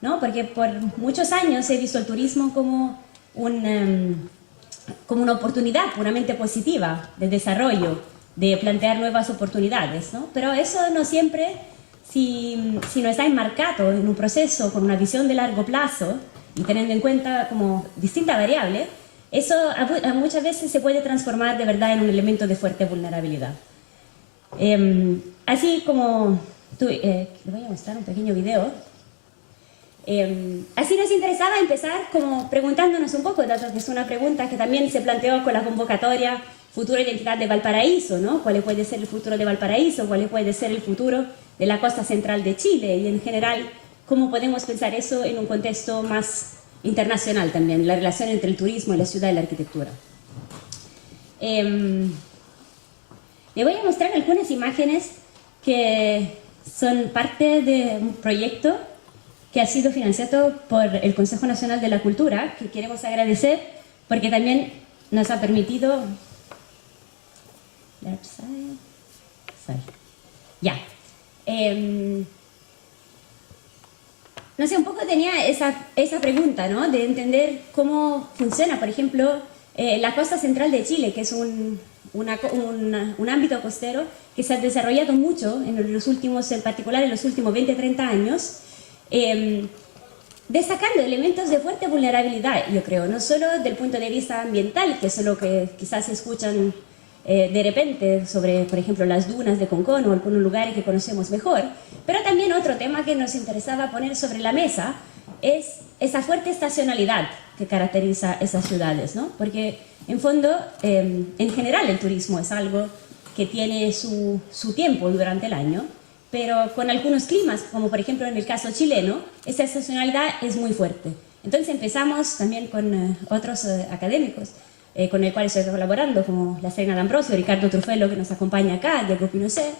¿no? Porque por muchos años he visto el turismo como como una oportunidad puramente positiva de desarrollo, de plantear nuevas oportunidades, ¿no? Pero eso no siempre, si no está enmarcado en un proceso con una visión de largo plazo y teniendo en cuenta como distintas variables, eso muchas veces se puede transformar de verdad en un elemento de fuerte vulnerabilidad. Así como le voy a mostrar un pequeño video. Así nos interesaba empezar como preguntándonos un poco, dado que es una pregunta que también se planteó con la convocatoria Futuro Identidad de Valparaíso, ¿no? ¿Cuál puede ser el futuro de Valparaíso? ¿Cuál puede ser el futuro de la costa central de Chile? Y en general, ¿cómo podemos pensar eso en un contexto más internacional también, la relación entre el turismo y la ciudad y la arquitectura? Le voy a mostrar algunas imágenes que son parte de un proyecto que ha sido financiado por el Consejo Nacional de la Cultura, que queremos agradecer porque también nos ha permitido... Ya. No sé, un poco tenía esa pregunta, ¿no? De entender cómo funciona, por ejemplo, la costa central de Chile, que es un ámbito costero que se ha desarrollado mucho en los últimos, en particular en los últimos 20-30 años, destacando elementos de fuerte vulnerabilidad, yo creo, no solo del punto de vista ambiental, que es lo que quizás se escuchan de repente sobre, por ejemplo, las dunas de Concón o algunos lugares que conocemos mejor, pero también otro tema que nos interesaba poner sobre la mesa es esa fuerte estacionalidad que caracteriza esas ciudades, ¿no? Porque en fondo, en general el turismo es algo que tiene su tiempo durante el año, pero con algunos climas, como por ejemplo en el caso chileno, esa estacionalidad es muy fuerte. Entonces empezamos también con otros académicos con el cual estoy colaborando, como la Serena D'Ambrosio, Ricardo Truffello, que nos acompaña acá, Diego Pinochet,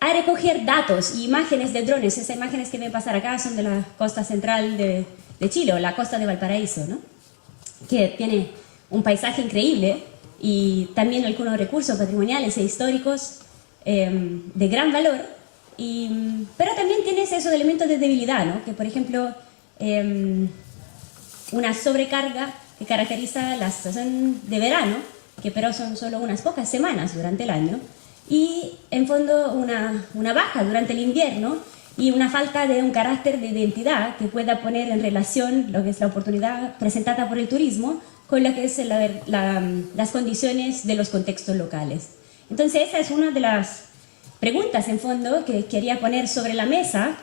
a recoger datos e imágenes de drones. Esas imágenes que ven pasar acá son de la costa central de Chile, o la costa de Valparaíso, ¿no? Que tiene un paisaje increíble y también algunos recursos patrimoniales e históricos de gran valor, pero también tiene esos elementos de debilidad, ¿no? Que por ejemplo una sobrecarga que caracteriza la estación de verano, que pero son solo unas pocas semanas durante el año, y en fondo una baja durante el invierno y una falta de un carácter de identidad que pueda poner en relación lo que es la oportunidad presentada por el turismo con lo que es las condiciones de los contextos locales. Entonces esa es una de las preguntas en fondo que quería poner sobre la mesa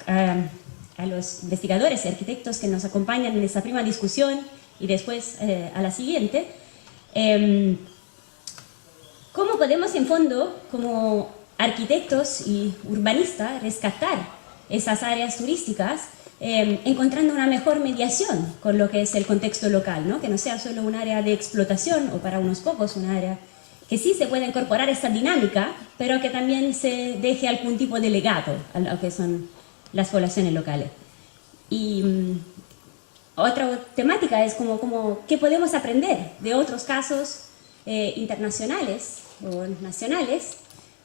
a los investigadores y arquitectos que nos acompañan en esta primera discusión y después a la siguiente. ¿Cómo podemos en fondo, como arquitectos y urbanistas, rescatar esas áreas turísticas encontrando una mejor mediación con lo que es el contexto local, ¿no? Que no sea solo un área de explotación o para unos pocos un área que sí se pueda incorporar esta dinámica, pero que también se deje algún tipo de legado a lo que son las poblaciones locales? Y otra temática es como qué podemos aprender de otros casos internacionales o nacionales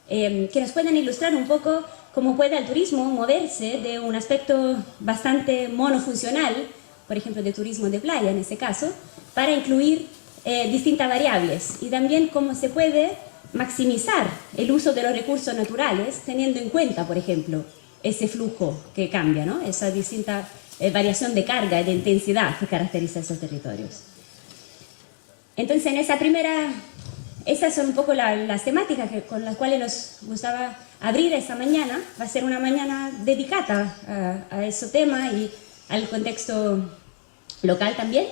que nos puedan ilustrar un poco cómo puede el turismo moverse de un aspecto bastante monofuncional, por ejemplo de turismo de playa en ese caso, para incluir distintas variables y también cómo se puede maximizar el uso de los recursos naturales teniendo en cuenta, por ejemplo, ese flujo que cambia, ¿no? Esa distinta variación de carga y de intensidad que caracteriza esos territorios. Entonces, en esa primera, esas son un poco las temáticas con las cuales nos gustaba abrir esta mañana. Va a ser una mañana dedicada a ese tema y al contexto local también.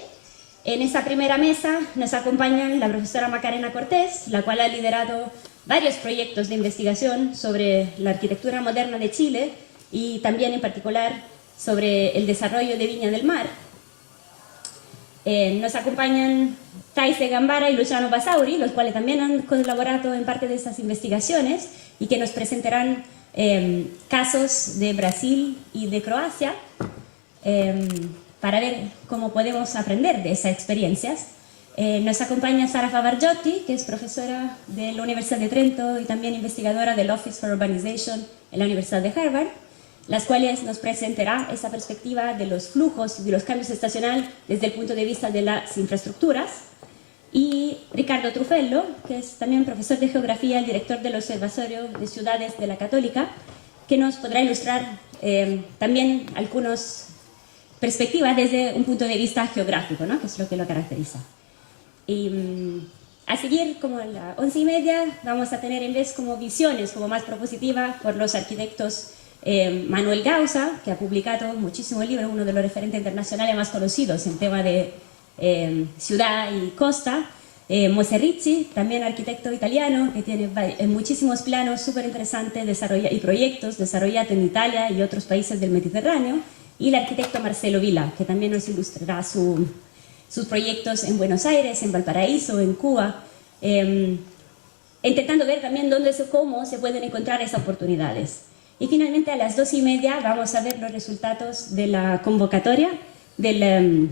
En esa primera mesa nos acompañan la profesora Macarena Cortés, la cual ha liderado varios proyectos de investigación sobre la arquitectura moderna de Chile y también en particular sobre el desarrollo de Viña del Mar. Nos acompañan Taise Gambara y Luciano Basauri, los cuales también han colaborado en parte de estas investigaciones y que nos presentarán casos de Brasil y de Croacia para ver cómo podemos aprender de esas experiencias. Nos acompaña Sara Favargiotti, que es profesora de la Universidad de Trento y también investigadora del Office for Urbanization en la Universidad de Harvard. las cuales nos presentará esa perspectiva de los flujos y de los cambios estacionales desde el punto de vista de las infraestructuras. Y Ricardo Trufello, que es también profesor de Geografía, el director del Observatorio de Ciudades de la Católica, que nos podrá ilustrar también algunas perspectivas desde un punto de vista geográfico, ¿no? Que es lo que lo caracteriza. Y a seguir, como a las 11:30, vamos a tener en vez como visiones, como más propositivas, por los arquitectos Manuel Gausa, que ha publicado muchísimos libros, uno de los referentes internacionales más conocidos en tema de ciudad y costa. Mose Ricci, también arquitecto italiano, que tiene muchísimos planos súper interesantes y proyectos desarrollados en Italia y otros países del Mediterráneo. Y el arquitecto Marcelo Vila, que también nos ilustrará sus proyectos en Buenos Aires, en Valparaíso, en Cuba, intentando ver también cómo se pueden encontrar esas oportunidades. Y finalmente a las 2:30 vamos a ver los resultados de la convocatoria del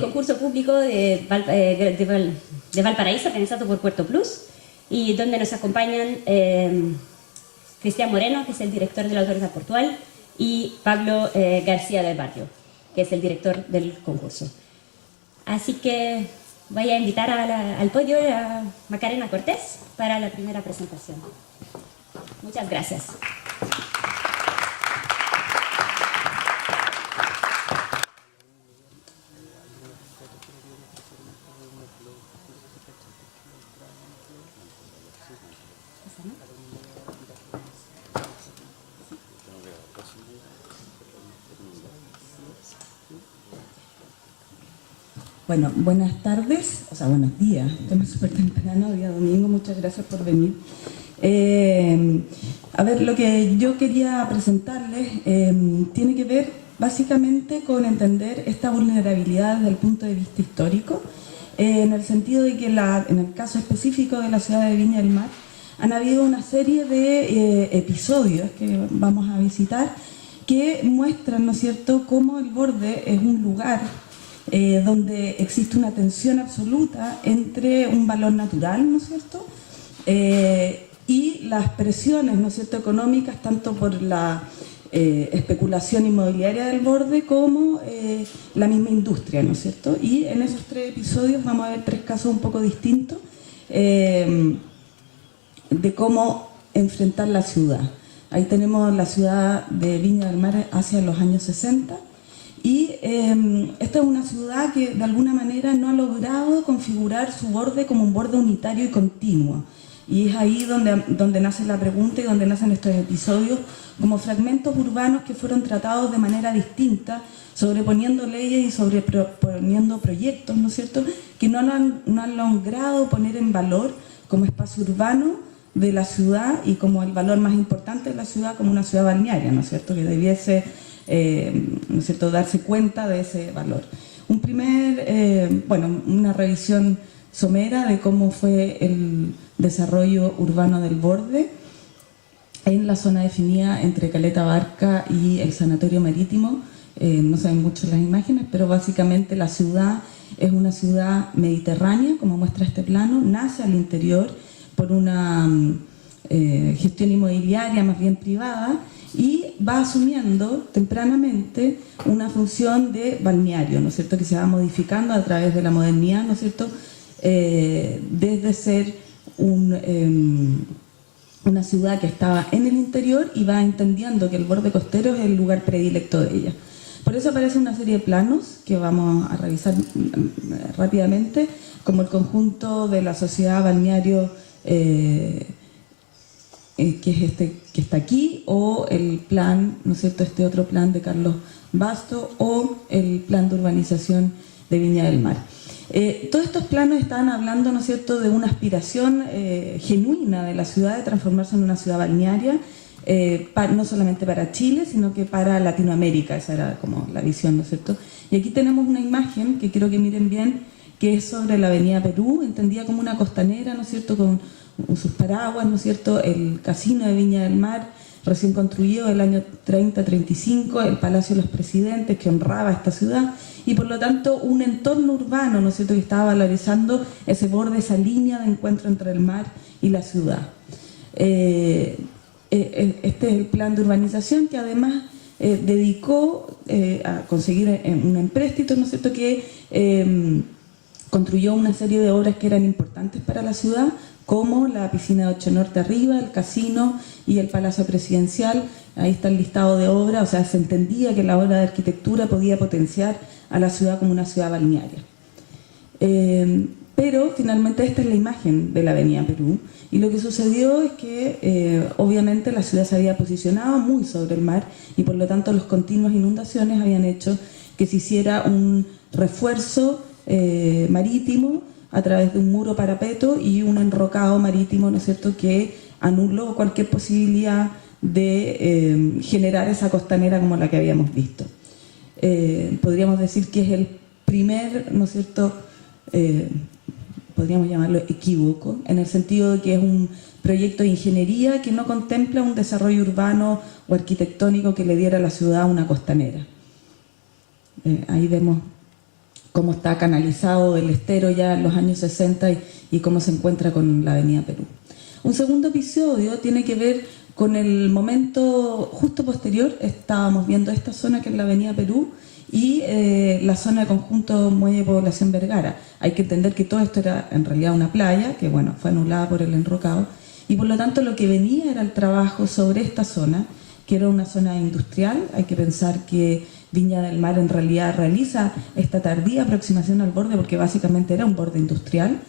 concurso público de Valparaíso, organizado por Puerto Plus, y donde nos acompañan Cristian Moreno, que es el director de la Autoridad Portual, y Pablo García del Barrio, que es el director del concurso. Así que voy a invitar al podio a Macarena Cortés para la primera presentación. Muchas gracias. Bueno, buenas tardes, o sea, buenos días. Estamos súper temprano, día domingo, muchas gracias por venir. A ver, lo que yo quería presentarles tiene que ver básicamente con entender esta vulnerabilidad desde el punto de vista histórico, en el sentido de que en el caso específico de la ciudad de Viña del Mar han habido una serie de episodios que vamos a visitar que muestran, ¿no es cierto?, cómo el borde es un lugar donde existe una tensión absoluta entre un valor natural, ¿no es cierto?, y las presiones, ¿no es cierto?, económicas, tanto por la especulación inmobiliaria del borde como la misma industria, ¿no es cierto? Y en esos tres episodios vamos a ver tres casos un poco distintos de cómo enfrentar la ciudad. Ahí tenemos la ciudad de Viña del Mar hacia los años 60. Y esta es una ciudad que de alguna manera no ha logrado configurar su borde como un borde unitario y continuo. Y es ahí donde nace la pregunta y donde nacen estos episodios como fragmentos urbanos que fueron tratados de manera distinta, sobreponiendo leyes y sobreponiendo proyectos, ¿no es cierto?, que no han logrado poner en valor como espacio urbano de la ciudad y como el valor más importante de la ciudad como una ciudad balnearia, ¿no es cierto?, que debiese ¿no es cierto?, darse cuenta de ese valor. Una revisión somera de cómo fue el desarrollo urbano del borde en la zona definida entre Caleta Barca y el Sanatorio Marítimo. No se ven mucho las imágenes, pero básicamente la ciudad es una ciudad mediterránea, como muestra este plano, nace al interior por una gestión inmobiliaria más bien privada, y va asumiendo tempranamente una función de balneario, ¿no es cierto?, que se va modificando a través de la modernidad, ¿no es cierto?, desde ser una ciudad que estaba en el interior y va entendiendo que el borde costero es el lugar predilecto de ella. Por eso aparece una serie de planos que vamos a revisar rápidamente, como el conjunto de la sociedad balneario que es este que está aquí, o el plan, ¿no es cierto?, este otro plan de Carlos Basto, o el plan de urbanización de Viña del Mar. Todos estos planos estaban hablando, ¿no es cierto?, de una aspiración genuina de la ciudad de transformarse en una ciudad balnearia, no solamente para Chile, sino que para Latinoamérica. Esa era como la visión, ¿no es cierto? Y aquí tenemos una imagen que quiero que miren bien, que es sobre la avenida Perú, entendida como una costanera, ¿no es cierto?, con sus paraguas, ¿no es cierto?, el casino de Viña del Mar, recién construido del año 30-35, el Palacio de los Presidentes, que honraba esta ciudad, y por lo tanto un entorno urbano, ¿no es cierto?, que estaba valorizando ese borde, esa línea de encuentro entre el mar y la ciudad. este es el plan de urbanización que además dedicó a conseguir un empréstito, ¿no es cierto?, que construyó una serie de obras que eran importantes para la ciudad, como la piscina de 8 Norte arriba, el casino y el Palacio Presidencial. Ahí está el listado de obras, o sea, se entendía que la obra de arquitectura podía potenciar a la ciudad como una ciudad balnearia. Pero finalmente esta es la imagen de la Avenida Perú, y lo que sucedió es que obviamente la ciudad se había posicionado muy sobre el mar y por lo tanto las continuas inundaciones habían hecho que se hiciera un refuerzo marítimo a través de un muro parapeto y un enrocado marítimo, ¿no es cierto?, que anuló cualquier posibilidad de generar esa costanera como la que habíamos visto. Podríamos decir que es el primer, ¿no es cierto?, podríamos llamarlo equívoco, en el sentido de que es un proyecto de ingeniería que no contempla un desarrollo urbano o arquitectónico que le diera a la ciudad una costanera. Ahí vemos cómo está canalizado el estero ya en los años 60 y cómo se encuentra con la Avenida Perú. Un segundo episodio tiene que ver con el momento justo posterior. Estábamos viendo esta zona que es la Avenida Perú y la zona de conjunto Muelle Población Vergara. Hay que entender que todo esto era en realidad una playa, que bueno, fue anulada por el enrocado, y por lo tanto lo que venía era el trabajo sobre esta zona, que era una zona industrial. Hay que pensar que Viña del Mar en realidad realiza esta tardía aproximación al borde porque básicamente era un borde industrial.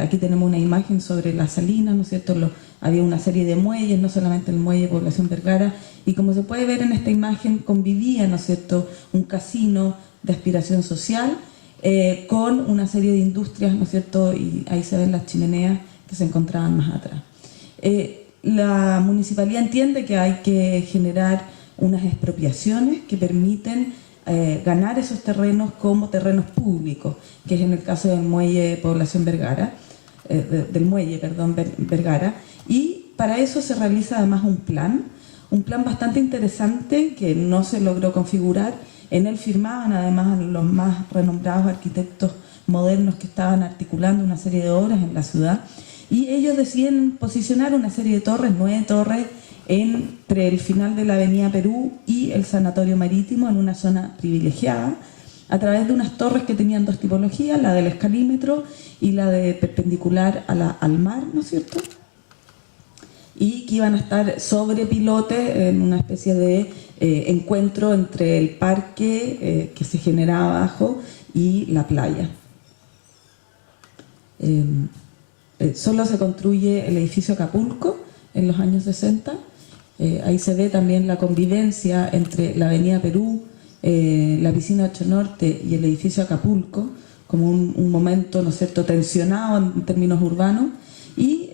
Aquí tenemos una imagen sobre la salina, ¿no es cierto? Había una serie de muelles, no solamente el muelle Población Vergara, y como se puede ver en esta imagen, convivía, ¿no es cierto?, un casino de aspiración social con una serie de industrias, ¿no es cierto?, y ahí se ven las chimeneas que se encontraban más atrás. La municipalidad entiende que hay que generar unas expropiaciones que permiten ganar esos terrenos como terrenos públicos, que es en el caso del muelle Población Vergara, Vergara, y para eso se realiza además un plan bastante interesante que no se logró configurar. En él firmaban además los más renombrados arquitectos modernos que estaban articulando una serie de obras en la ciudad, y ellos deciden posicionar una serie de torres, 9 torres, entre el final de la Avenida Perú y el Sanatorio Marítimo, en una zona privilegiada, a través de unas torres que tenían dos tipologías, la del escalímetro y la de perpendicular al mar, ¿no es cierto?, y que iban a estar sobre pilote en una especie de encuentro entre el parque que se generaba abajo y la playa. Solo se construye el edificio Acapulco en los años 60. Ahí se ve también la convivencia entre la Avenida Perú, la piscina 8 Norte y el edificio Acapulco, como un momento, ¿no es cierto?, tensionado en términos urbanos, y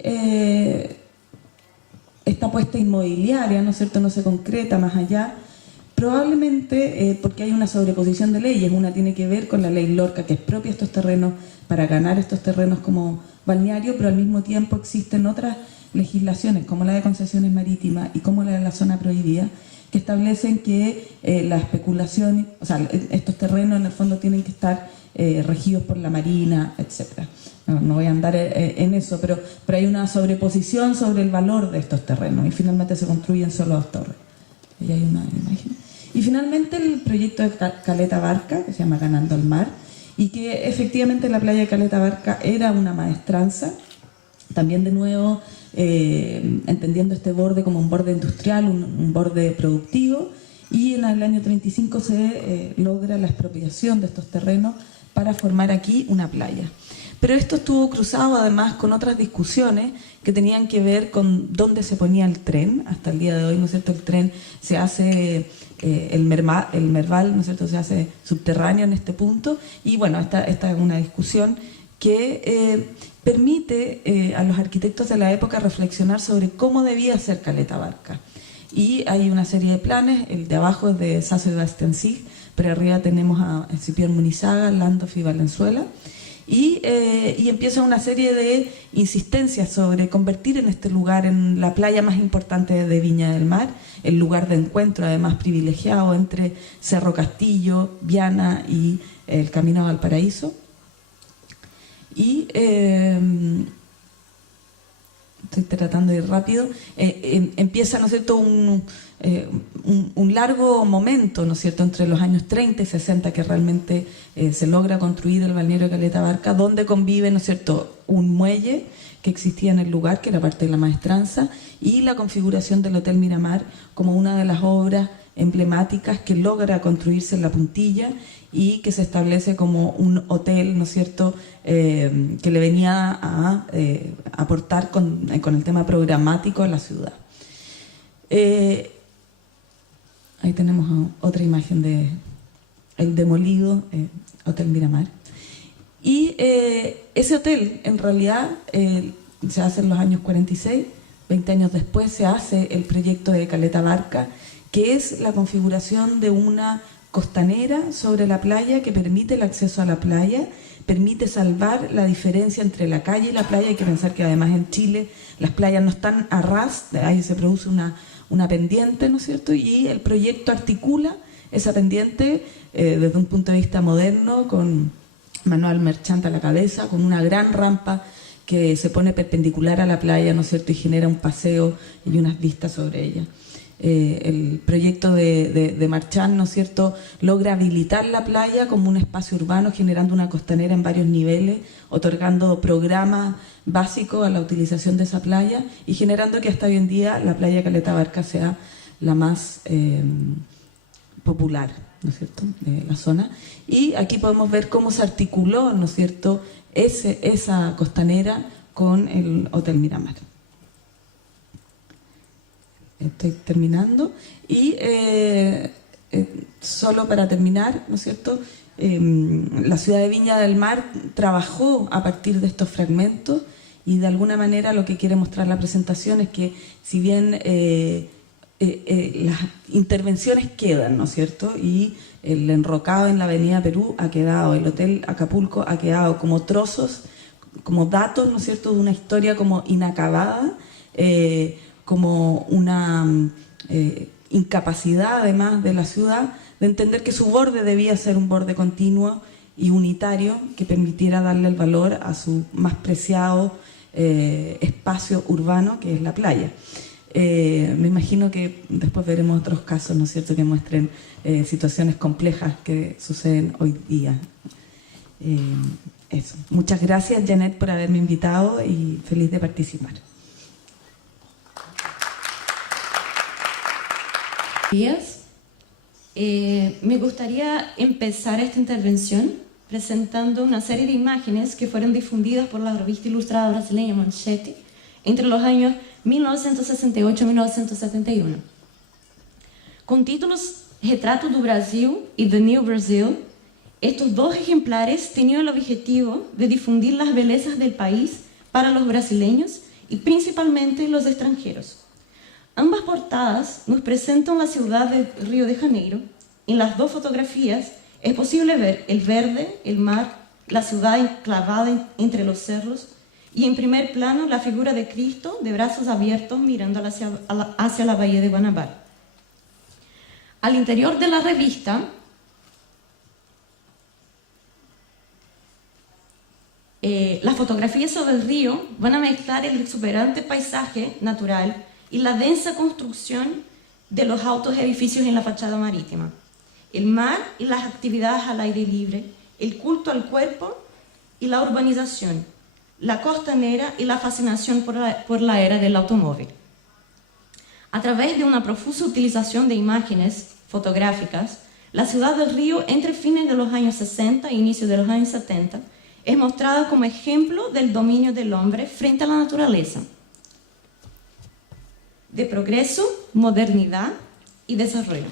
esta apuesta inmobiliaria, ¿no es cierto?, no se concreta más allá, probablemente porque hay una sobreposición de leyes. Una tiene que ver con la ley Lorca, que expropia estos terrenos para ganar estos terrenos como balneario, pero al mismo tiempo existen otras legislaciones, como la de concesiones marítimas y como la de la zona prohibida, que establecen que la especulación, o sea, estos terrenos en el fondo tienen que estar regidos por la Marina, etc. No voy a andar en eso, pero hay una sobreposición sobre el valor de estos terrenos y finalmente se construyen solo 2 torres. Ahí hay una imagen. Y finalmente el proyecto de Caleta Barca, que se llama Ganando al Mar, y que efectivamente la playa de Caleta Barca era una maestranza, también de nuevo entendiendo este borde como un borde industrial, un borde productivo, y en el año 35 se logra la expropiación de estos terrenos para formar aquí una playa. Pero esto estuvo cruzado además con otras discusiones que tenían que ver con dónde se ponía el tren. Hasta el día de hoy, ¿no es cierto?, el tren se hace, el Merval, ¿no es cierto?, se hace subterráneo en este punto. Y bueno, esta es una discusión que permite a los arquitectos de la época reflexionar sobre cómo debía ser Caleta Barca. Y hay una serie de planes, el de abajo es de Sasso y Bastensig, pero arriba tenemos a Escipión Munizaga, Landolf y Valenzuela. Y empieza una serie de insistencias sobre convertir en este lugar en la playa más importante de Viña del Mar, el lugar de encuentro además privilegiado entre Cerro Castillo, Viana y el Camino a Valparaíso. Y estoy tratando de ir rápido, empieza, ¿no es cierto?, un largo momento, ¿no es cierto?, entre los años 30 y 60 que realmente se logra construir el balneario de Caleta Barca, donde convive, ¿no es cierto?, un muelle que existía en el lugar, que era parte de la maestranza, y la configuración del Hotel Miramar como una de las obras emblemáticas que logra construirse en la Puntilla y que se establece como un hotel, ¿no es cierto?, que le venía a aportar con el tema programático a la ciudad. Ahí tenemos otra imagen de el demolido Hotel Miramar. Y ese hotel, en realidad, se hace en los años 46, 20 años después se hace el proyecto de Caleta Barca, que es la configuración de una costanera sobre la playa que permite el acceso a la playa, permite salvar la diferencia entre la calle y la playa. Hay que pensar que además en Chile las playas no están a ras, ahí se produce una pendiente, ¿no es cierto? Y el proyecto articula esa pendiente desde un punto de vista moderno, con Manuel Merchant a la cabeza, con una gran rampa que se pone perpendicular a la playa, ¿no es cierto?, y genera un paseo y unas vistas sobre ella. El proyecto de Marchand, ¿no es cierto?, logra habilitar la playa como un espacio urbano, generando una costanera en varios niveles, otorgando programas básicos a la utilización de esa playa y generando que hasta hoy en día la playa de Caleta Barca sea la más popular, ¿no es cierto?, de la zona. Y aquí podemos ver cómo se articuló, ¿no es cierto?, esa costanera con el Hotel Miramar. Estoy terminando. Y solo para terminar, ¿no es cierto?, la ciudad de Viña del Mar trabajó a partir de estos fragmentos y de alguna manera lo que quiere mostrar la presentación es que si bien las intervenciones quedan, ¿no es cierto?, y el enrocado en la avenida Perú ha quedado, el Hotel Acapulco ha quedado como trozos, como datos, ¿no es cierto?, de una historia como inacabada, como una incapacidad además de la ciudad de entender que su borde debía ser un borde continuo y unitario que permitiera darle el valor a su más preciado espacio urbano, que es la playa. Me imagino que después veremos otros casos, ¿no es cierto?, que muestren situaciones complejas que suceden hoy día. Eso. Muchas gracias, Janet, por haberme invitado y feliz de participar. Días. Me gustaría empezar esta intervención presentando una serie de imágenes que fueron difundidas por la revista ilustrada brasileña Manchete entre los años 1968 y 1971. Con títulos Retrato do Brasil y The New Brazil, estos dos ejemplares tenían el objetivo de difundir las bellezas del país para los brasileños y principalmente los extranjeros. Ambas portadas nos presentan la ciudad de Río de Janeiro. En las dos fotografías es posible ver el verde, el mar, la ciudad enclavada entre los cerros y en primer plano la figura de Cristo de brazos abiertos mirando hacia la bahía de Guanabara. Al interior de la revista las fotografías sobre el río van a mezclar el exuberante paisaje natural y la densa construcción de los altos edificios en la fachada marítima, el mar y las actividades al aire libre, el culto al cuerpo y la urbanización, la costanera y la fascinación por la era del automóvil. A través de una profusa utilización de imágenes fotográficas, la ciudad del Río entre fines de los años 60 e inicio de los años 70 es mostrada como ejemplo del dominio del hombre frente a la naturaleza, de progreso, modernidad y desarrollo.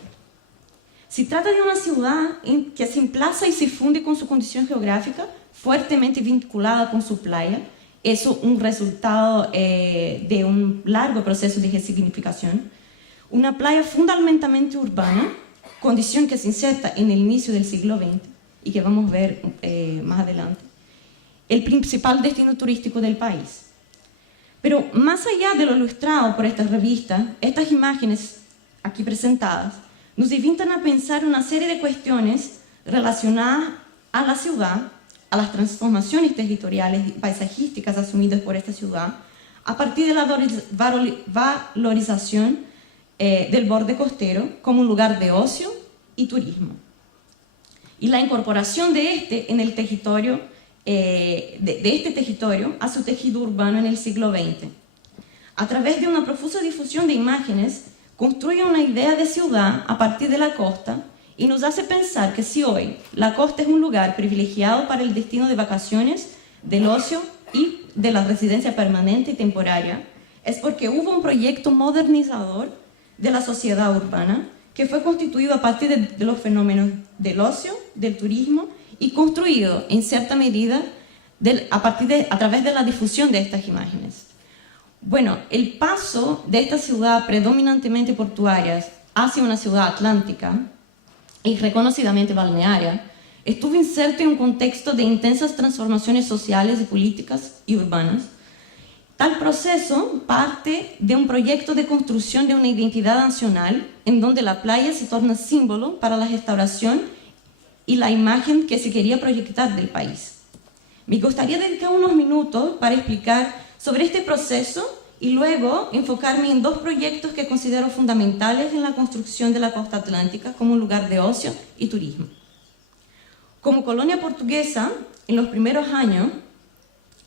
Se trata de una ciudad que se emplaza y se funde con su condición geográfica, fuertemente vinculada con su playa. Eso un resultado de un largo proceso de resignificación. Una playa fundamentalmente urbana, condición que se inserta en el inicio del siglo XX y que vamos a ver más adelante. El principal destino turístico del país. Pero más allá de lo ilustrado por esta revista, estas imágenes aquí presentadas nos invitan a pensar una serie de cuestiones relacionadas a la ciudad, a las transformaciones territoriales y paisajísticas asumidas por esta ciudad, a partir de la valorización del borde costero como un lugar de ocio y turismo, y la incorporación de este en el territorio, de este territorio a su tejido urbano en el siglo XX. A través de una profusa difusión de imágenes, construye una idea de ciudad a partir de la costa y nos hace pensar que si hoy la costa es un lugar privilegiado para el destino de vacaciones, del ocio y de la residencia permanente y temporaria, es porque hubo un proyecto modernizador de la sociedad urbana que fue constituido a partir de los fenómenos del ocio, del turismo y construido en cierta medida a través de la difusión de estas imágenes. Bueno, el paso de esta ciudad predominantemente portuaria hacia una ciudad atlántica y reconocidamente balnearia estuvo inserto en un contexto de intensas transformaciones sociales y políticas y urbanas. Tal proceso parte de un proyecto de construcción de una identidad nacional en donde la playa se torna símbolo para la restauración y la imagen que se quería proyectar del país. Me gustaría dedicar unos minutos para explicar sobre este proceso y luego enfocarme en dos proyectos que considero fundamentales en la construcción de la costa atlántica como un lugar de ocio y turismo. Como colonia portuguesa, en los primeros años,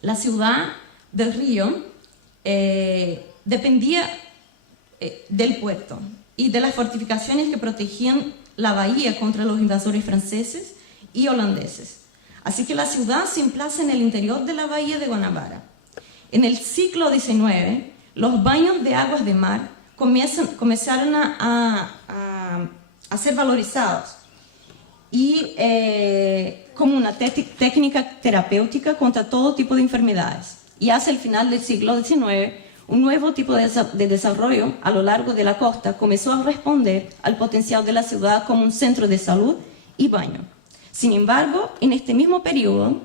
la ciudad del Río dependía del puerto y de las fortificaciones que protegían la bahía contra los invasores franceses y holandeses. Así que la ciudad se emplaza en el interior de la bahía de Guanabara. En el siglo XIX, los baños de aguas de mar comenzaron a ser valorizados y como una técnica terapéutica contra todo tipo de enfermedades. Y hacia el final del siglo XIX, un nuevo tipo de desarrollo a lo largo de la costa comenzó a responder al potencial de la ciudad como un centro de salud y baño. Sin embargo, en este mismo periodo,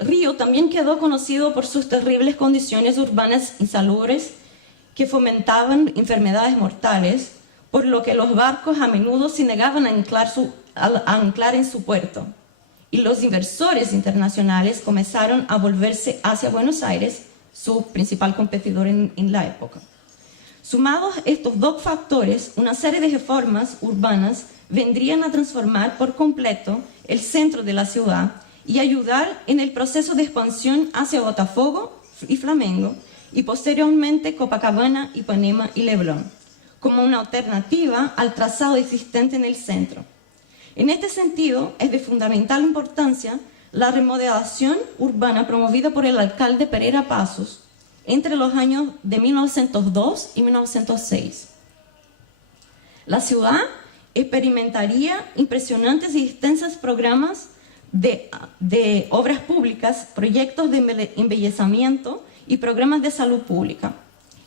Río también quedó conocido por sus terribles condiciones urbanas insalubres que fomentaban enfermedades mortales, por lo que los barcos a menudo se negaban a anclar en su puerto. Y los inversores internacionales comenzaron a volverse hacia Buenos Aires, su principal competidor en la época. Sumados estos dos factores, una serie de reformas urbanas vendrían a transformar por completo el centro de la ciudad y ayudar en el proceso de expansión hacia Botafogo y Flamengo, y posteriormente Copacabana, Ipanema y Leblon, como una alternativa al trazado existente en el centro. En este sentido, es de fundamental importancia la remodelación urbana promovida por el alcalde Pereira Passos entre los años de 1902 y 1906. La ciudad experimentaría impresionantes y extensos programas de obras públicas, proyectos de embellecimiento y programas de salud pública.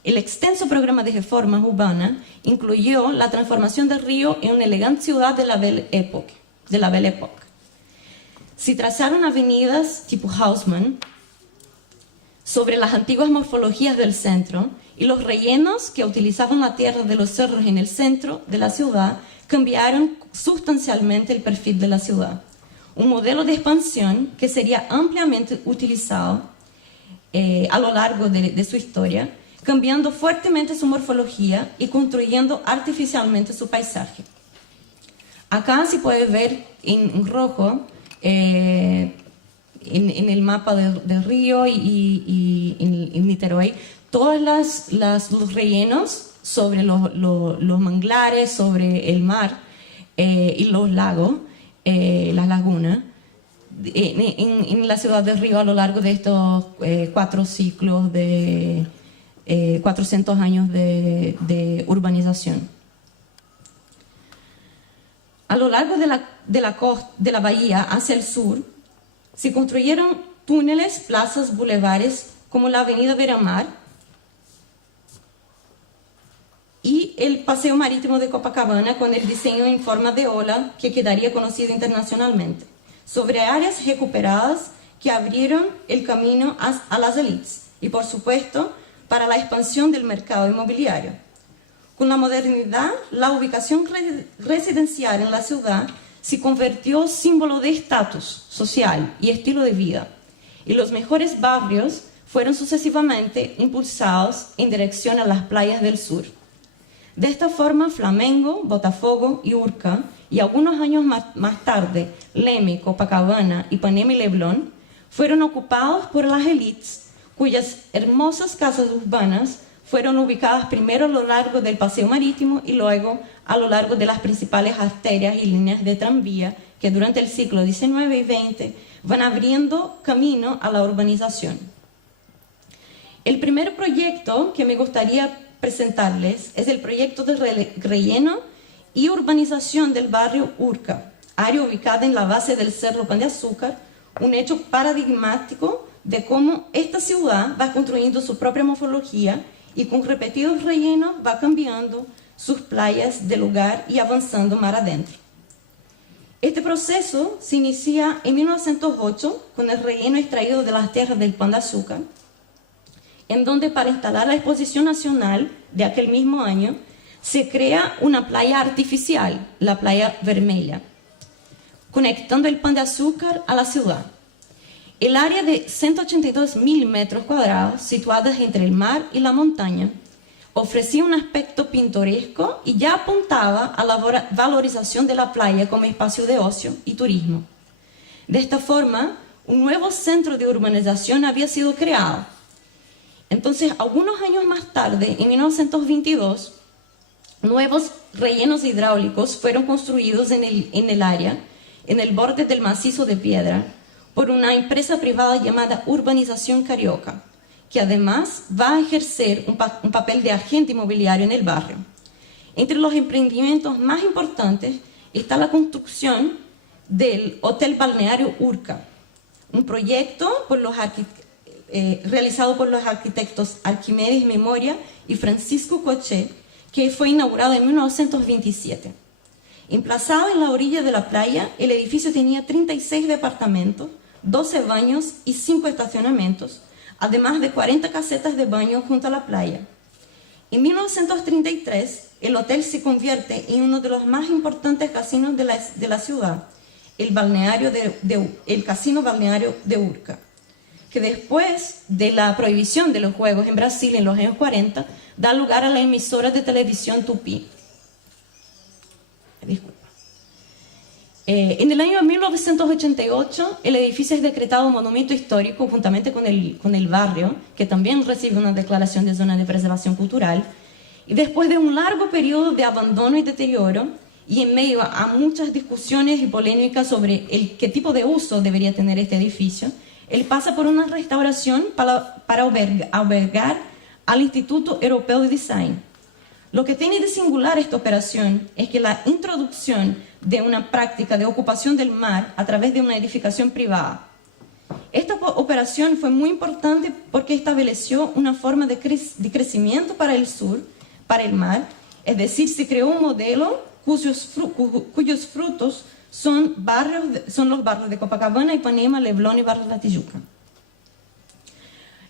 El extenso programa de reformas urbanas incluyó la transformación de Río en una elegante ciudad de la Belle Époque. Se trazaron avenidas tipo Haussmann sobre las antiguas morfologías del centro, y los rellenos que utilizaban la tierra de los cerros en el centro de la ciudad cambiaron sustancialmente el perfil de la ciudad. Un modelo de expansión que sería ampliamente utilizado a lo largo de su historia, cambiando fuertemente su morfología y construyendo artificialmente su paisaje. Acá se puede ver en rojo, en el mapa del Río y en Niterói, todos los rellenos sobre los manglares, sobre el mar y los lagos, las lagunas, en la ciudad de Río a lo largo de estos 4 ciclos de 400 años de urbanización. A lo largo de la bahía hacia el sur se construyeron túneles, plazas, bulevares como la avenida Beira-Mar y el paseo marítimo de Copacabana con el diseño en forma de ola que quedaría conocido internacionalmente, sobre áreas recuperadas que abrieron el camino a las élites y, por supuesto, para la expansión del mercado inmobiliario. Con la modernidad, la ubicación residencial en la ciudad se convirtió en símbolo de estatus social y estilo de vida. y los mejores barrios fueron sucesivamente impulsados en dirección a las playas del sur. De esta forma, Flamengo, Botafogo y Urca, y algunos años más tarde, Leme, Copacabana, Ipanema y Leblon, fueron ocupados por las élites, cuyas hermosas casas urbanas fueron ubicadas primero a lo largo del paseo marítimo y luego a lo largo de las principales arterias y líneas de tranvía que durante el siglo XIX y XX van abriendo camino a la urbanización. El primer proyecto que me gustaría presentarles es el proyecto de relleno y urbanización del barrio Urca, área ubicada en la base del Cerro Pan de Azúcar, un hecho paradigmático de cómo esta ciudad va construyendo su propia morfología y con repetidos rellenos va cambiando sus playas de lugar y avanzando mar adentro. Este proceso se inicia en 1908 con el relleno extraído de las tierras del Pan de Azúcar, en donde para instalar la exposición nacional de aquel mismo año se crea una playa artificial, la playa Vermelha, conectando el Pan de Azúcar a la ciudad. El área de 182.000 metros cuadrados, situada entre el mar y la montaña, ofrecía un aspecto pintoresco y ya apuntaba a la valorización de la playa como espacio de ocio y turismo. De esta forma, un nuevo centro de urbanización había sido creado. Entonces, algunos años más tarde, en 1922, nuevos rellenos hidráulicos fueron construidos en el área, en el borde del macizo de piedra, por una empresa privada llamada Urbanización Carioca, que además va a ejercer un papel de agente inmobiliario en el barrio. Entre los emprendimientos más importantes está la construcción del Hotel Balneario Urca, un proyecto realizado por los arquitectos Arquimedes Memoria y Francisco Coche, que fue inaugurado en 1927. Emplazado en la orilla de la playa, el edificio tenía 36 departamentos, 12 baños y 5 estacionamientos, además de 40 casetas de baño junto a la playa. En 1933, el hotel se convierte en uno de los más importantes casinos de la ciudad, el Casino Balneario de Urca, que después de la prohibición de los juegos en Brasil en los años 40, da lugar a la emisora de televisión Tupi. Disculpa. En el año 1988, el edificio es decretado monumento histórico juntamente con el barrio, que también recibe una declaración de zona de preservación cultural. Y después de un largo periodo de abandono y deterioro, y en medio a muchas discusiones y polémicas sobre qué tipo de uso debería tener este edificio, él pasa por una restauración para albergar al Instituto Europeo de Design. Lo que tiene de singular esta operación es que la introducción de una práctica de ocupación del mar a través de una edificación privada. Esta operación fue muy importante porque estableció una forma de crecimiento para el sur, para el mar, es decir, se creó un modelo cuyos frutos son los barrios de Copacabana, Ipanema, Leblon y Barrio de la Tijuca.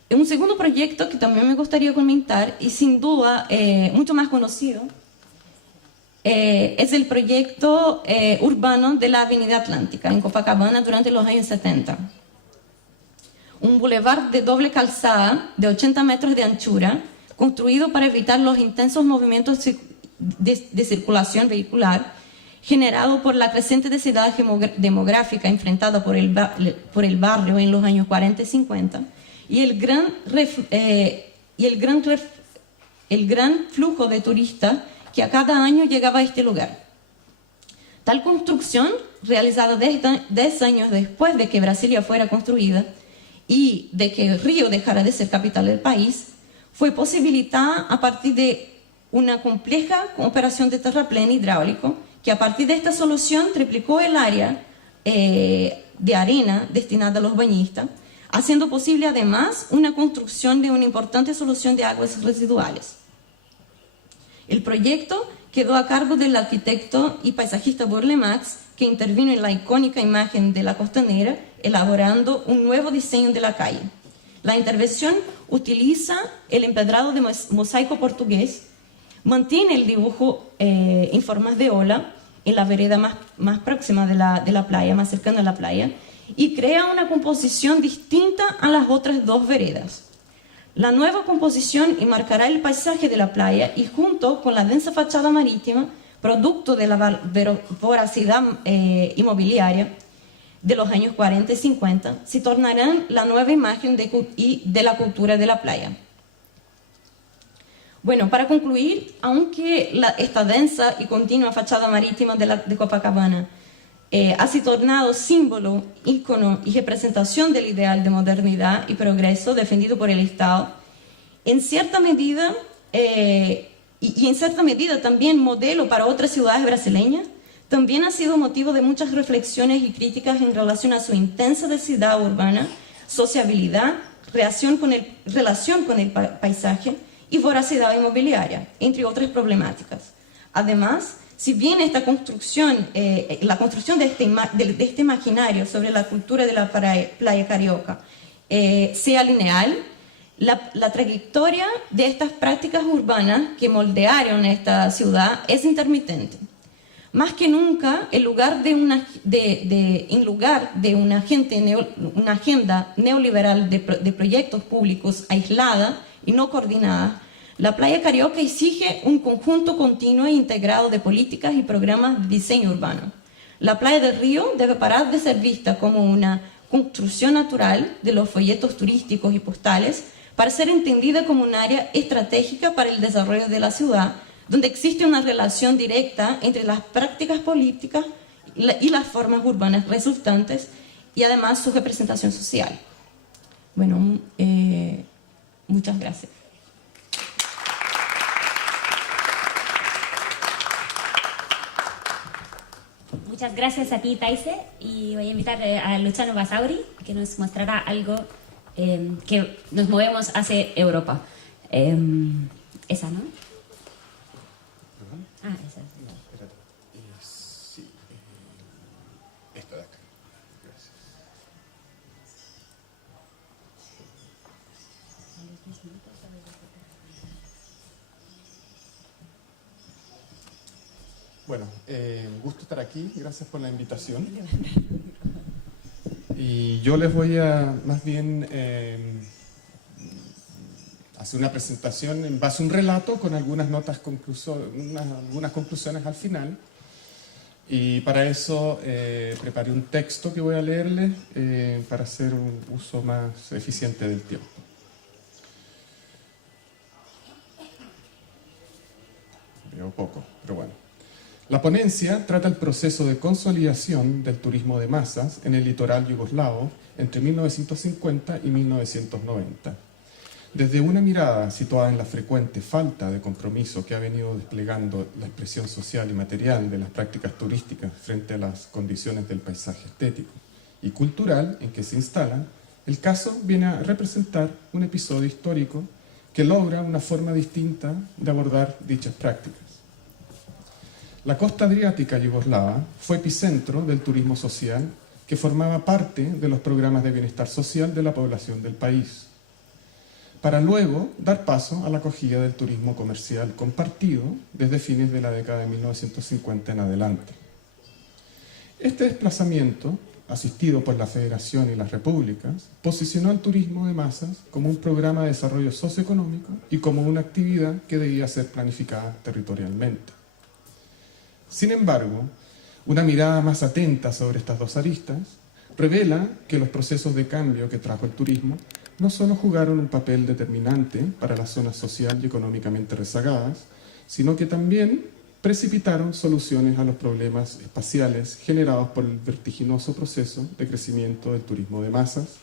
Un segundo proyecto que también me gustaría comentar, y sin duda mucho más conocido, es el proyecto urbano de la Avenida Atlántica en Copacabana durante los años 70. Un bulevar de doble calzada de 80 metros de anchura, construido para evitar los intensos movimientos de circulación vehicular generado por la creciente densidad demográfica enfrentada por el barrio en los años 40 y 50, y el gran flujo de turistas que a cada año llegaba a este lugar. Tal construcción, realizada 10 años después de que Brasilia fuera construida y de que Río dejara de ser capital del país, fue posibilitada a partir de una compleja operación de terraplén hidráulico que a partir de esta solución triplicó el área de arena destinada a los bañistas, haciendo posible además una construcción de una importante solución de aguas residuales. El proyecto quedó a cargo del arquitecto y paisajista Burle Marx, que intervino en la icónica imagen de la costanera, elaborando un nuevo diseño de la calle. La intervención utiliza el empedrado de mosaico portugués, mantiene el dibujo en formas de ola en la vereda más próxima de la playa, más cercana a la playa, y crea una composición distinta a las otras dos veredas. La nueva composición enmarcará el paisaje de la playa y junto con la densa fachada marítima, producto de la voracidad inmobiliaria de los años 40 y 50, se tornarán la nueva imagen de la cultura de la playa. Bueno, para concluir, aunque esta densa y continua fachada marítima de Copacabana ha se tornado símbolo, ícono y representación del ideal de modernidad y progreso defendido por el Estado, en cierta medida, y en cierta medida también modelo para otras ciudades brasileñas, también ha sido motivo de muchas reflexiones y críticas en relación a su intensa densidad urbana, sociabilidad, relación con el paisaje y voracidad inmobiliaria, entre otras problemáticas. Además, si bien esta construcción, la construcción de este imaginario sobre la cultura de la playa carioca sea lineal, la trayectoria de estas prácticas urbanas que moldearon esta ciudad es intermitente. Más que nunca, en lugar de una agenda neoliberal de proyectos públicos aislada y no coordinada, la playa carioca exige un conjunto continuo e integrado de políticas y programas de diseño urbano. La playa del Río debe parar de ser vista como una construcción natural de los folletos turísticos y postales para ser entendida como un área estratégica para el desarrollo de la ciudad, donde existe una relación directa entre las prácticas políticas y las formas urbanas resultantes y además su representación social. Bueno, muchas gracias. Muchas gracias a ti, Taise, y voy a invitar a Luciano Basauri, que nos mostrará algo que nos movemos hacia Europa. Esa, ¿no? Ah, esa. Sí, esta de acá. Gracias. Bueno, un gusto estar aquí, gracias por la invitación. Y yo les voy a, más bien, hacer una presentación en base a un relato con algunas notas, algunas conclusiones al final. Y para eso preparé un texto que voy a leerles para hacer un uso más eficiente del tiempo. Veo poco, pero bueno. La ponencia trata el proceso de consolidación del turismo de masas en el litoral yugoslavo entre 1950 y 1990. Desde una mirada situada en la frecuente falta de compromiso que ha venido desplegando la expresión social y material de las prácticas turísticas frente a las condiciones del paisaje estético y cultural en que se instalan, el caso viene a representar un episodio histórico que logra una forma distinta de abordar dichas prácticas. La costa adriática yugoslava fue epicentro del turismo social que formaba parte de los programas de bienestar social de la población del país, para luego dar paso a la acogida del turismo comercial compartido desde fines de la década de 1950 en adelante. Este desplazamiento, asistido por la Federación y las repúblicas, posicionó al turismo de masas como un programa de desarrollo socioeconómico y como una actividad que debía ser planificada territorialmente. Sin embargo, una mirada más atenta sobre estas dos aristas revela que los procesos de cambio que trajo el turismo no solo jugaron un papel determinante para las zonas social y económicamente rezagadas, sino que también precipitaron soluciones a los problemas espaciales generados por el vertiginoso proceso de crecimiento del turismo de masas,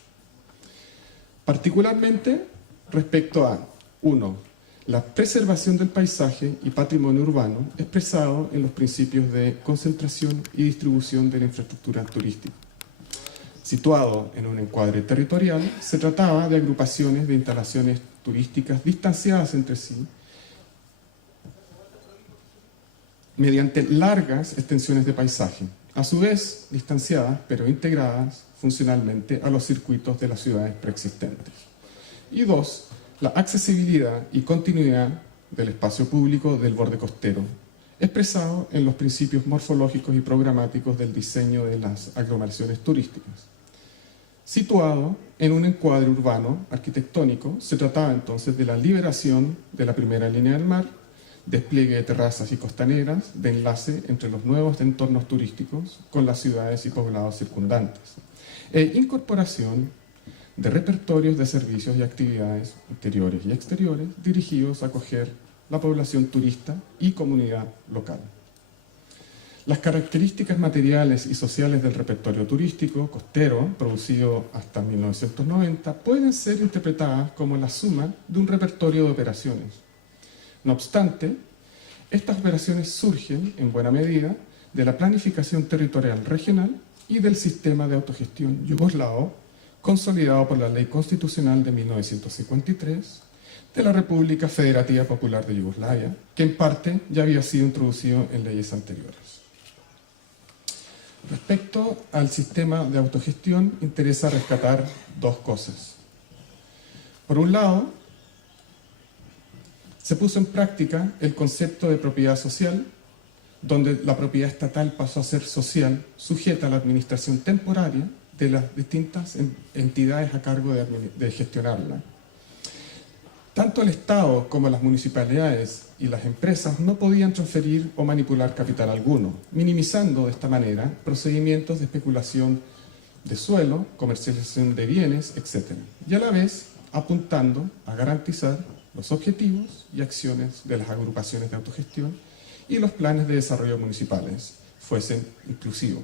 particularmente respecto a 1. La preservación del paisaje y patrimonio urbano expresado en los principios de concentración y distribución de la infraestructura turística. Situado en un encuadre territorial, se trataba de agrupaciones de instalaciones turísticas distanciadas entre sí mediante largas extensiones de paisaje, a su vez distanciadas pero integradas funcionalmente a los circuitos de las ciudades preexistentes. Y 2. La accesibilidad y continuidad del espacio público del borde costero, expresado en los principios morfológicos y programáticos del diseño de las aglomeraciones turísticas. Situado en un encuadre urbano arquitectónico, se trataba entonces de la liberación de la primera línea del mar, despliegue de terrazas y costaneras, de enlace entre los nuevos entornos turísticos con las ciudades y poblados circundantes, e incorporación de repertorios de servicios y actividades interiores y exteriores dirigidos a acoger la población turista y comunidad local. Las características materiales y sociales del repertorio turístico costero, producido hasta 1990, pueden ser interpretadas como la suma de un repertorio de operaciones. No obstante, estas operaciones surgen, en buena medida, de la planificación territorial regional y del sistema de autogestión yugoslavo, consolidado por la Ley Constitucional de 1953, de la República Federativa Popular de Yugoslavia, que en parte ya había sido introducido en leyes anteriores. Respecto al sistema de autogestión, interesa rescatar dos cosas. Por un lado, se puso en práctica el concepto de propiedad social, donde la propiedad estatal pasó a ser social, sujeta a la administración temporaria de las distintas entidades a cargo de gestionarla. Tanto el Estado como las municipalidades y las empresas no podían transferir o manipular capital alguno, minimizando de esta manera procedimientos de especulación de suelo, comercialización de bienes, etc. Y a la vez apuntando a garantizar los objetivos y acciones de las agrupaciones de autogestión y los planes de desarrollo municipales fuesen inclusivos.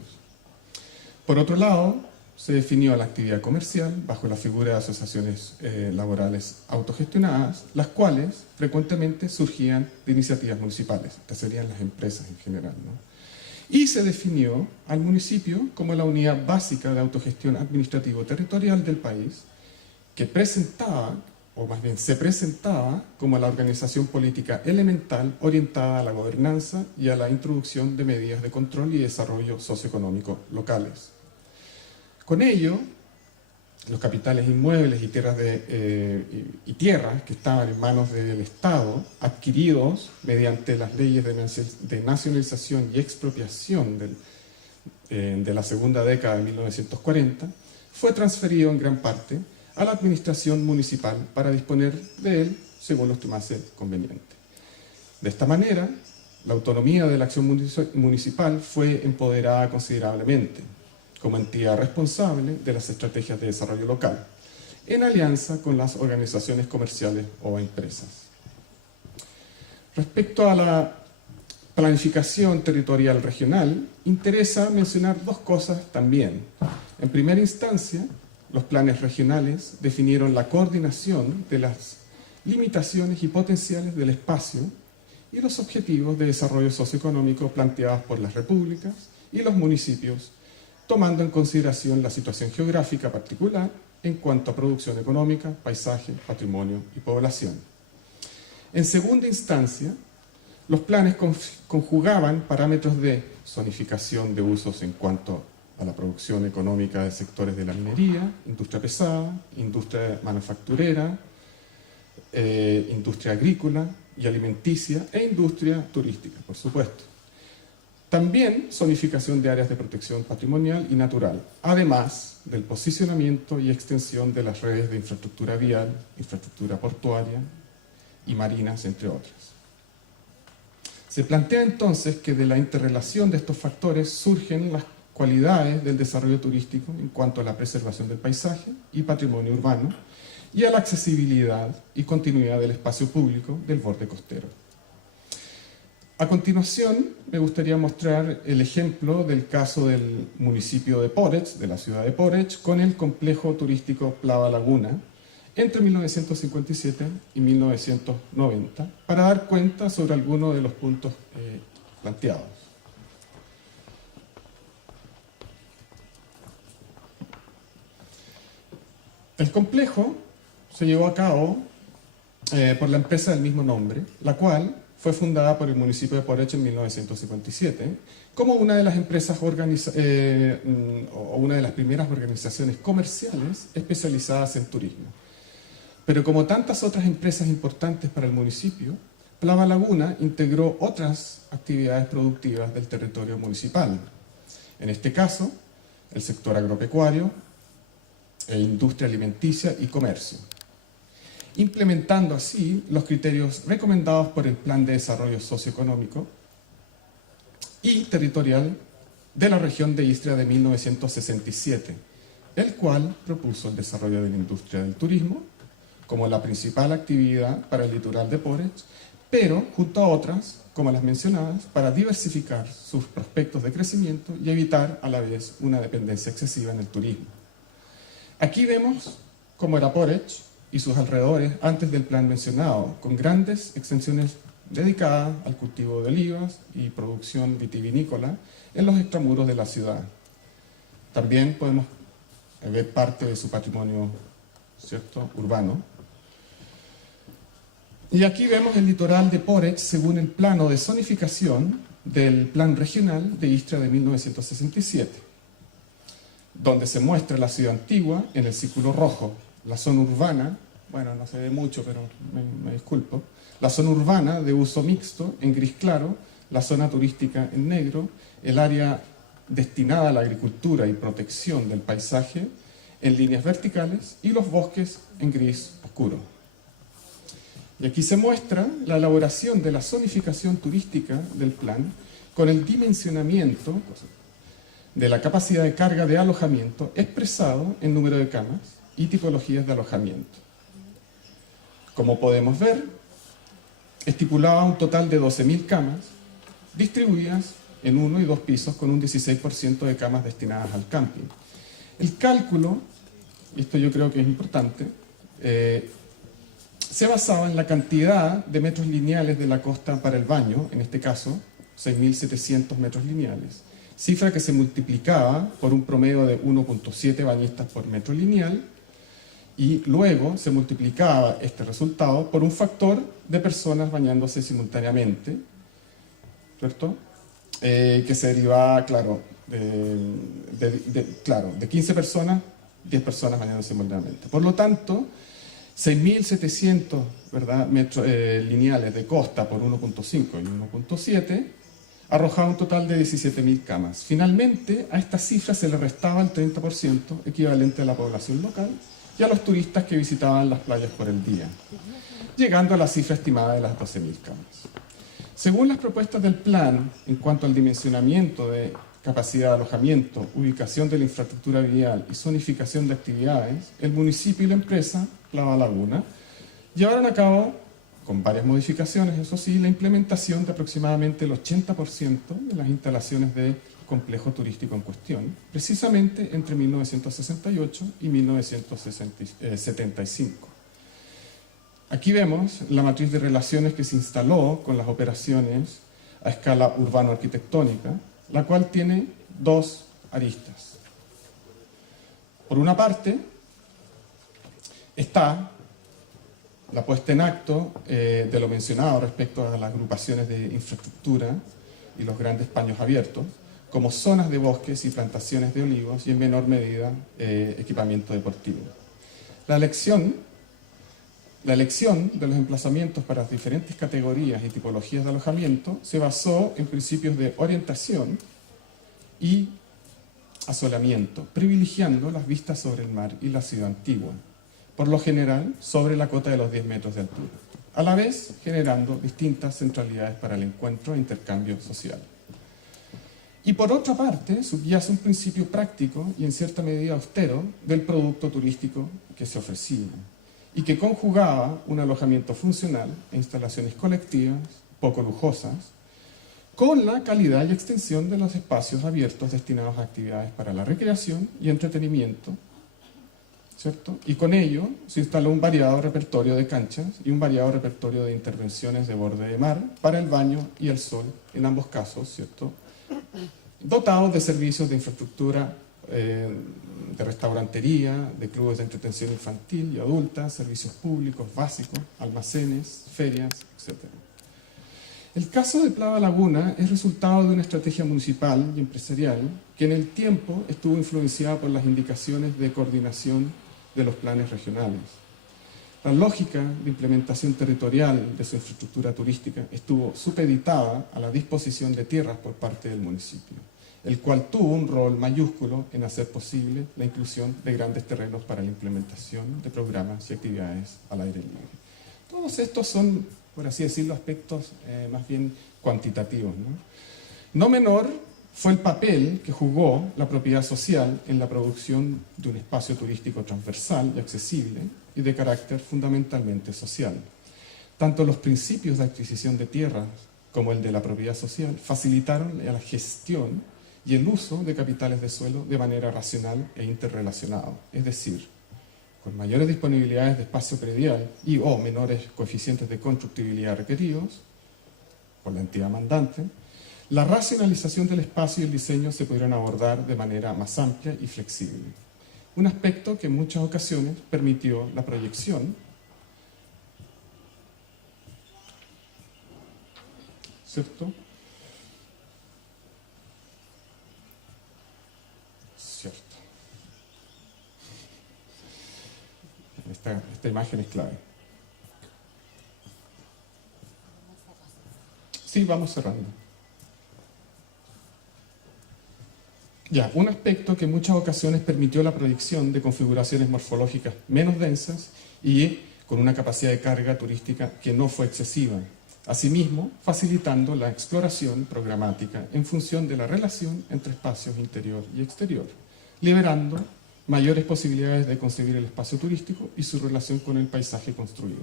Por otro lado, se definió la actividad comercial bajo la figura de asociaciones laborales autogestionadas, las cuales frecuentemente surgían de iniciativas municipales. Estas serían las empresas en general, ¿no? Y se definió al municipio como la unidad básica de autogestión administrativo-territorial del país, que presentaba, o más bien se presentaba, como la organización política elemental orientada a la gobernanza y a la introducción de medidas de control y desarrollo socioeconómico locales. Con ello, los capitales inmuebles y tierras que estaban en manos del Estado, adquiridos mediante las leyes de nacionalización y expropiación de la segunda década de 1940, fue transferido en gran parte a la administración municipal para disponer de él según lo tomase conveniente. De esta manera, la autonomía de la acción municipal fue empoderada considerablemente como entidad responsable de las estrategias de desarrollo local, en alianza con las organizaciones comerciales o empresas. Respecto a la planificación territorial regional, interesa mencionar dos cosas también. En primera instancia, los planes regionales definieron la coordinación de las limitaciones y potenciales del espacio y los objetivos de desarrollo socioeconómico planteados por las repúblicas y los municipios, tomando en consideración la situación geográfica particular en cuanto a producción económica, paisaje, patrimonio y población. En segunda instancia, los planes conjugaban parámetros de zonificación de usos en cuanto a la producción económica de sectores de la minería, industria pesada, industria manufacturera, industria agrícola y alimenticia e industria turística, por supuesto. También zonificación de áreas de protección patrimonial y natural, además del posicionamiento y extensión de las redes de infraestructura vial, infraestructura portuaria y marinas, entre otras. Se plantea entonces que de la interrelación de estos factores surgen las cualidades del desarrollo turístico en cuanto a la preservación del paisaje y patrimonio urbano y a la accesibilidad y continuidad del espacio público del borde costero. A continuación, me gustaría mostrar el ejemplo del caso del municipio de Poreč, de la ciudad de Poreč, con el complejo turístico Plava Laguna, entre 1957 y 1990, para dar cuenta sobre algunos de los puntos planteados. El complejo se llevó a cabo por la empresa del mismo nombre, la cual fue fundada por el municipio de Poreč en 1957 como una de las empresas o una de las primeras organizaciones comerciales especializadas en turismo. Pero como tantas otras empresas importantes para el municipio, Plava Laguna integró otras actividades productivas del territorio municipal. En este caso, el sector agropecuario, industria alimenticia y comercio, implementando así los criterios recomendados por el Plan de Desarrollo Socioeconómico y Territorial de la región de Istria de 1967, el cual propuso el desarrollo de la industria del turismo como la principal actividad para el litoral de Porridge, pero junto a otras, como las mencionadas, para diversificar sus prospectos de crecimiento y evitar a la vez una dependencia excesiva en el turismo. Aquí vemos cómo era Porridge y sus alrededores antes del plan mencionado, con grandes extensiones dedicadas al cultivo de olivas y producción vitivinícola en los extramuros de la ciudad. También podemos ver parte de su patrimonio, ¿cierto?, urbano. Y aquí vemos el litoral de Porridge según el plano de zonificación del Plan Regional de Istria de 1967, donde se muestra la ciudad antigua en el círculo rojo, la zona urbana, bueno, no se ve mucho, pero me disculpo, la zona urbana de uso mixto en gris claro, la zona turística en negro, el área destinada a la agricultura y protección del paisaje en líneas verticales y los bosques en gris oscuro. Y aquí se muestra la elaboración de la zonificación turística del plan con el dimensionamiento de la capacidad de carga de alojamiento expresado en número de camas y tipologías de alojamiento. Como podemos ver, estipulaba un total de 12.000 camas distribuidas en 1 y 2 pisos con un 16% de camas destinadas al camping. El cálculo, y esto yo creo que es importante, se basaba en la cantidad de metros lineales de la costa para el baño, en este caso 6.700 metros lineales, cifra que se multiplicaba por un promedio de 1.7 bañistas por metro lineal, y luego se multiplicaba este resultado por un factor de personas bañándose simultáneamente, ¿cierto? Que se derivaba, claro, de 15 personas, 10 personas bañándose simultáneamente. Por lo tanto, 6.700, ¿verdad?, metros lineales de costa por 1.5 y 1.7 arrojaba un total de 17.000 camas. Finalmente, a esta cifra se le restaba el 30% equivalente a la población local y a los turistas que visitaban las playas por el día, llegando a la cifra estimada de las 12.000 camas. Según las propuestas del plan, en cuanto al dimensionamiento de capacidad de alojamiento, ubicación de la infraestructura vial y zonificación de actividades, el municipio y la empresa Plava Laguna llevaron a cabo, con varias modificaciones, eso sí, la implementación de aproximadamente el 80% de las instalaciones del complejo turístico en cuestión, precisamente entre 1968 y 1975. Aquí vemos la matriz de relaciones que se instaló con las operaciones a escala urbano-arquitectónica, la cual tiene dos aristas. Por una parte, está la puesta en acto de lo mencionado respecto a las agrupaciones de infraestructura y los grandes paños abiertos, como zonas de bosques y plantaciones de olivos y en menor medida equipamiento deportivo. La elección de los emplazamientos para las diferentes categorías y tipologías de alojamiento se basó en principios de orientación y asolamiento, privilegiando las vistas sobre el mar y la ciudad antigua, por lo general sobre la cota de los 10 metros de altura, a la vez generando distintas centralidades para el encuentro e intercambio social. Y por otra parte, subyace un principio práctico y en cierta medida austero del producto turístico que se ofrecía, y que conjugaba un alojamiento funcional e instalaciones colectivas, poco lujosas, con la calidad y extensión de los espacios abiertos destinados a actividades para la recreación y entretenimiento, ¿cierto? Y con ello se instaló un variado repertorio de canchas y un variado repertorio de intervenciones de borde de mar para el baño y el sol, en ambos casos, ¿cierto?, dotados de servicios de infraestructura, de restaurantería, de clubes de entretención infantil y adulta, servicios públicos básicos, almacenes, ferias, etc. El caso de Plava Laguna es resultado de una estrategia municipal y empresarial que en el tiempo estuvo influenciada por las indicaciones de coordinación de los planes regionales. La lógica de implementación territorial de su infraestructura turística estuvo supeditada a la disposición de tierras por parte del municipio. el cual tuvo un rol mayúsculo en hacer posible la inclusión de grandes terrenos para la implementación de programas y actividades al aire libre. Todos estos son, por así decirlo, aspectos más bien cuantitativos, ¿no? No menor fue el papel que jugó la propiedad social en la producción de un espacio turístico transversal y accesible y de carácter fundamentalmente social. Tanto los principios de adquisición de tierras como el de la propiedad social facilitaron la gestión y el uso de capitales de suelo de manera racional e interrelacionado, es decir, con mayores disponibilidades de espacio predial y o menores coeficientes de constructibilidad requeridos por la entidad mandante, la racionalización del espacio y el diseño se pudieron abordar de manera más amplia y flexible. Un aspecto que en muchas ocasiones permitió la proyección, ¿cierto? Cierto. Esta imagen es clave. Sí, vamos cerrando. Ya, un aspecto que en muchas ocasiones permitió la proyección de configuraciones morfológicas menos densas y con una capacidad de carga turística que no fue excesiva. Asimismo, facilitando la exploración programática en función de la relación entre espacios interior y exterior, liberando mayores posibilidades de concebir el espacio turístico y su relación con el paisaje construido.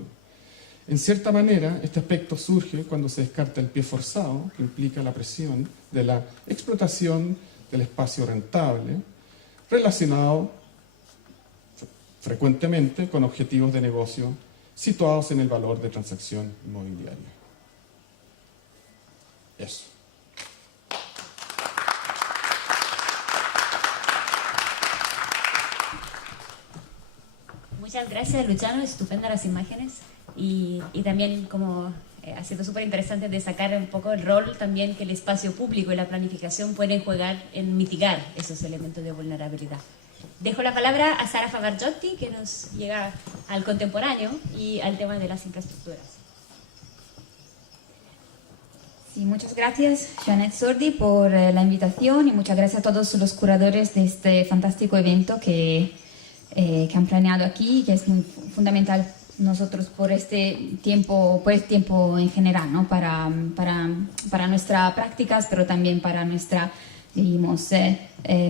En cierta manera, este aspecto surge cuando se descarta el pie forzado, que implica la presión de la explotación del espacio rentable, relacionado frecuentemente con objetivos de negocio situados en el valor de transacción inmobiliaria. Eso. Muchas gracias, Luciano, estupendas las imágenes y también como ha sido súper interesante destacar un poco el rol también que el espacio público y la planificación pueden jugar en mitigar esos elementos de vulnerabilidad. Dejo la palabra a Sara Favargiotti, que nos llega al contemporáneo y al tema de las infraestructuras. Sí, muchas gracias, Jeanette Sordi, por la invitación y muchas gracias a todos los curadores de este fantástico evento que han planeado aquí, que es muy fundamental nosotros por este tiempo en general, ¿no? para nuestras prácticas, pero también para nuestra, digamos,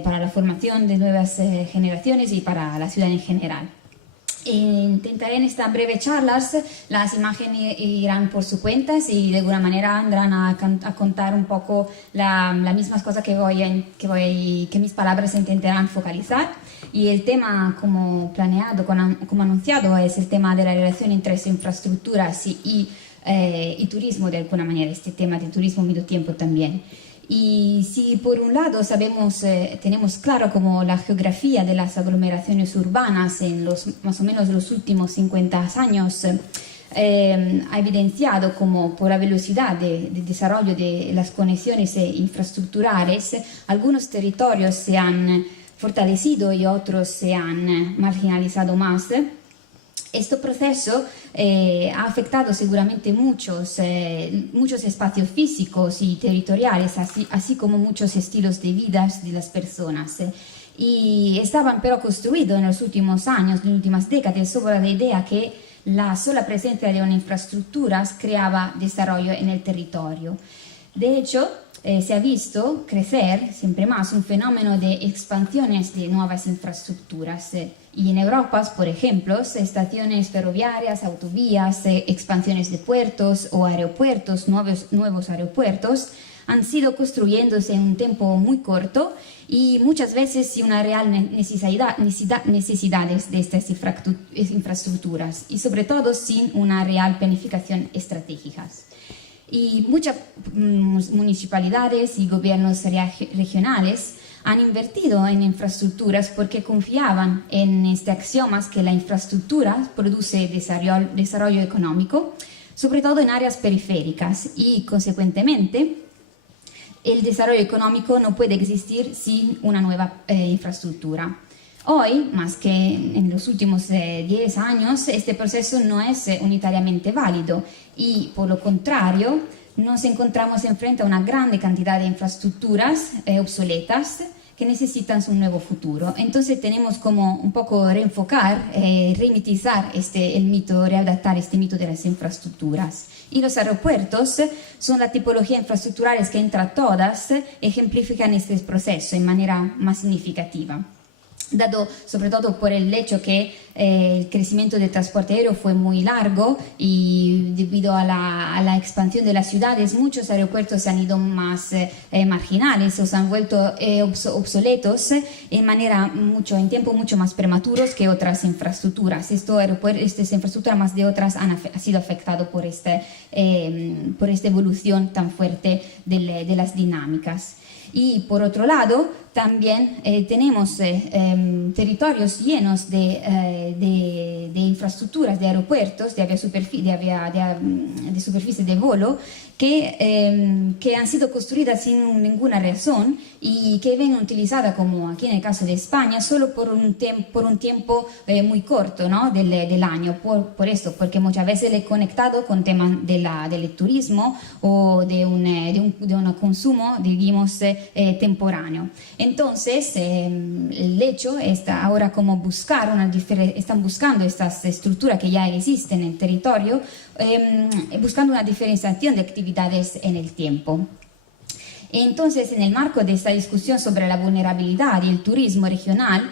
para la formación de nuevas generaciones y para la ciudad en general. Intentaré en esta breve charla, las imágenes irán por su cuenta y de alguna manera vendrán a contar un poco las mismas cosas que mis palabras intentarán focalizar. Y el tema, como planeado, como anunciado, es el tema de la relación entre infraestructuras y turismo, de alguna manera, este tema de turismo medio tiempo también. Y si por un lado tenemos claro como la geografía de las aglomeraciones urbanas en más o menos los últimos 50 años ha evidenciado como por la velocidad de desarrollo de las conexiones infraestructurales, algunos territorios se han fortalecido y otros se han marginalizado más. Este proceso ha afectado seguramente muchos espacios físicos y territoriales, así como muchos estilos de vida de las personas. Y estaban pero construidos en los últimos años, en las últimas décadas, sobre la idea que la sola presencia de una infraestructura creaba desarrollo en el territorio. De hecho, se ha visto crecer siempre más un fenómeno de expansiones de nuevas infraestructuras. Y en Europa, por ejemplo, estaciones ferroviarias, autovías, expansiones de puertos o aeropuertos, nuevos aeropuertos, han sido construyéndose en un tiempo muy corto y muchas veces sin una real necesidades de estas infraestructuras y sobre todo sin una real planificación estratégica. Y muchas municipalidades y gobiernos regionales han invertido en infraestructuras porque confiaban en este axioma que la infraestructura produce desarrollo económico, sobre todo en áreas periféricas, y consecuentemente el desarrollo económico no puede existir sin una nueva infraestructura. Hoy, más que en los últimos 10 años, este proceso no es unitariamente válido y, por lo contrario, nos encontramos enfrente a una grande cantidad de infraestructuras obsoletas que necesitan un nuevo futuro. Entonces tenemos como un poco reenfocar, remitizar el mito, readaptar este mito de las infraestructuras. Y los aeropuertos son la tipología infraestructurales que entre todas ejemplifican este proceso en manera más significativa, dado sobre todo por el hecho que el crecimiento del transporte aéreo fue muy largo y debido a la expansión de las ciudades, muchos aeropuertos se han ido más marginales o se han vuelto obsoletos en tiempo mucho más prematuros que otras infraestructuras. Estas infraestructuras más de otras han sido afectadas por esta evolución tan fuerte de las dinámicas. Y por otro lado, también tenemos territorios llenos de infraestructuras, de aeropuertos, de superficie de vuelo, que han sido construidas sin ninguna razón y que ven utilizadas, como aquí en el caso de España, solo por un tiempo muy corto, ¿no? del año. Por esto, porque muchas veces es conectado con temas del turismo o de un consumo, digamos, temporáneo. Entonces, el hecho está ahora como están buscando estas estructuras que ya existen en el territorio, buscando una diferenciación de actividades en el tiempo. Entonces, en el marco de esta discusión sobre la vulnerabilidad y el turismo regional,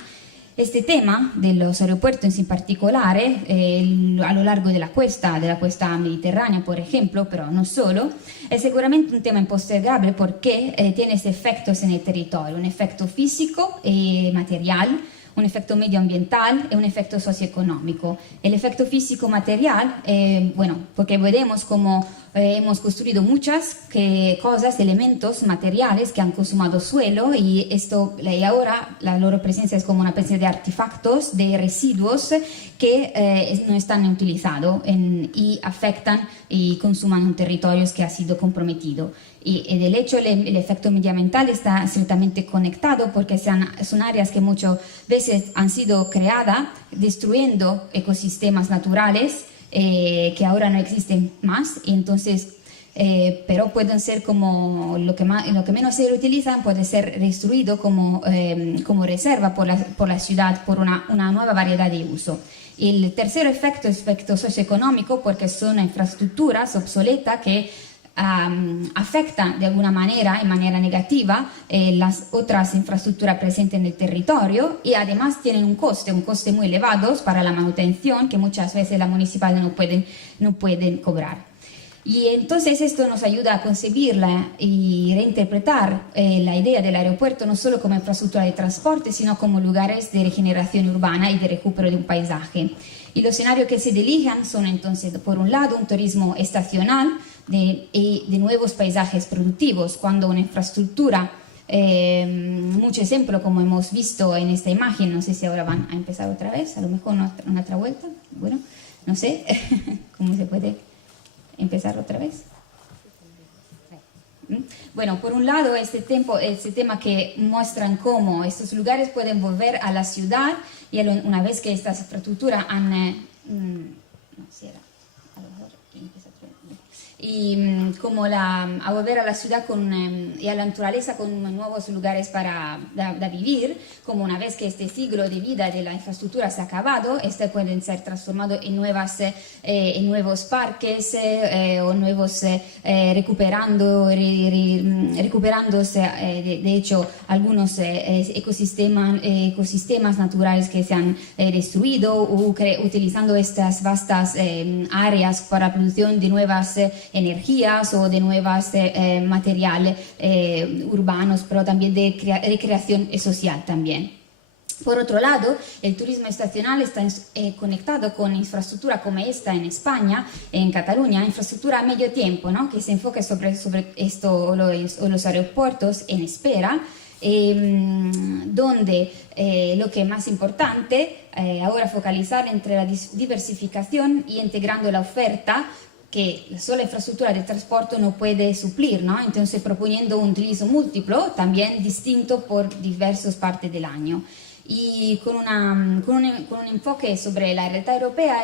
este tema de los aeropuertos en particular, a lo largo de la costa mediterránea, por ejemplo, pero no solo, es seguramente un tema impostergable porque tiene efectos en el territorio, un efecto físico y material, un efecto medioambiental y un efecto socioeconómico. El efecto físico material, porque veremos cómo hemos construido muchas cosas, elementos materiales que han consumado suelo y ahora la loro presencia es como una especie de artefactos, de residuos que no están utilizados y afectan y consuman un territorio que ha sido comprometido. Y de hecho el efecto medioambiental está estrictamente conectado porque son áreas que muchas veces han sido creadas destruyendo ecosistemas naturales que ahora no existen más, y entonces, pero pueden ser como lo que menos se reutilizan puede ser destruido como reserva por la ciudad por una nueva variedad de uso. El tercer efecto es el efecto socioeconómico, porque son infraestructuras obsoletas que afectan de alguna manera, en manera negativa, las otras infraestructuras presentes en el territorio y además tienen un coste muy elevado para la manutención que muchas veces las municipales no pueden cobrar. Y entonces esto nos ayuda a concebirla y reinterpretar la idea del aeropuerto no solo como infraestructura de transporte, sino como lugares de regeneración urbana y de recupero de un paisaje. Y los escenarios que se eligen son entonces, por un lado, un turismo estacional de nuevos paisajes productivos, cuando una infraestructura, mucho ejemplo como hemos visto en esta imagen, no sé si ahora van a empezar otra vez, a lo mejor una otra vuelta, bueno, no sé cómo se puede empezar otra vez. Bueno, por un lado, este tema que muestran cómo estos lugares pueden volver a la ciudad y una vez que estas infraestructuras han... no sé, a lo mejor empieza otra vez. Y como a volver a la ciudad y a la naturaleza con nuevos lugares para vivir, como una vez que este siglo de vida de la infraestructura se ha acabado, pueden ser transformados en nuevos parques o nuevos recuperándose de hecho algunos ecosistemas naturales que se han destruido o utilizando estas vastas áreas para la producción de nuevas energías o de nuevos materiales urbanos, pero también de recreación social también. Por otro lado, el turismo estacional está conectado con infraestructura como esta en España, en Cataluña, infraestructura a medio tiempo, ¿no? Que se enfoca sobre esto, los aeropuertos en espera, donde lo que es más importante ahora focalizar entre la diversificación y integrando la oferta que la sola infraestructura de transporte no puede suplir, ¿no? Entonces proponiendo un utilizo múltiplo, también distinto por diversas partes del año. y con un enfoque sobre la realidad europea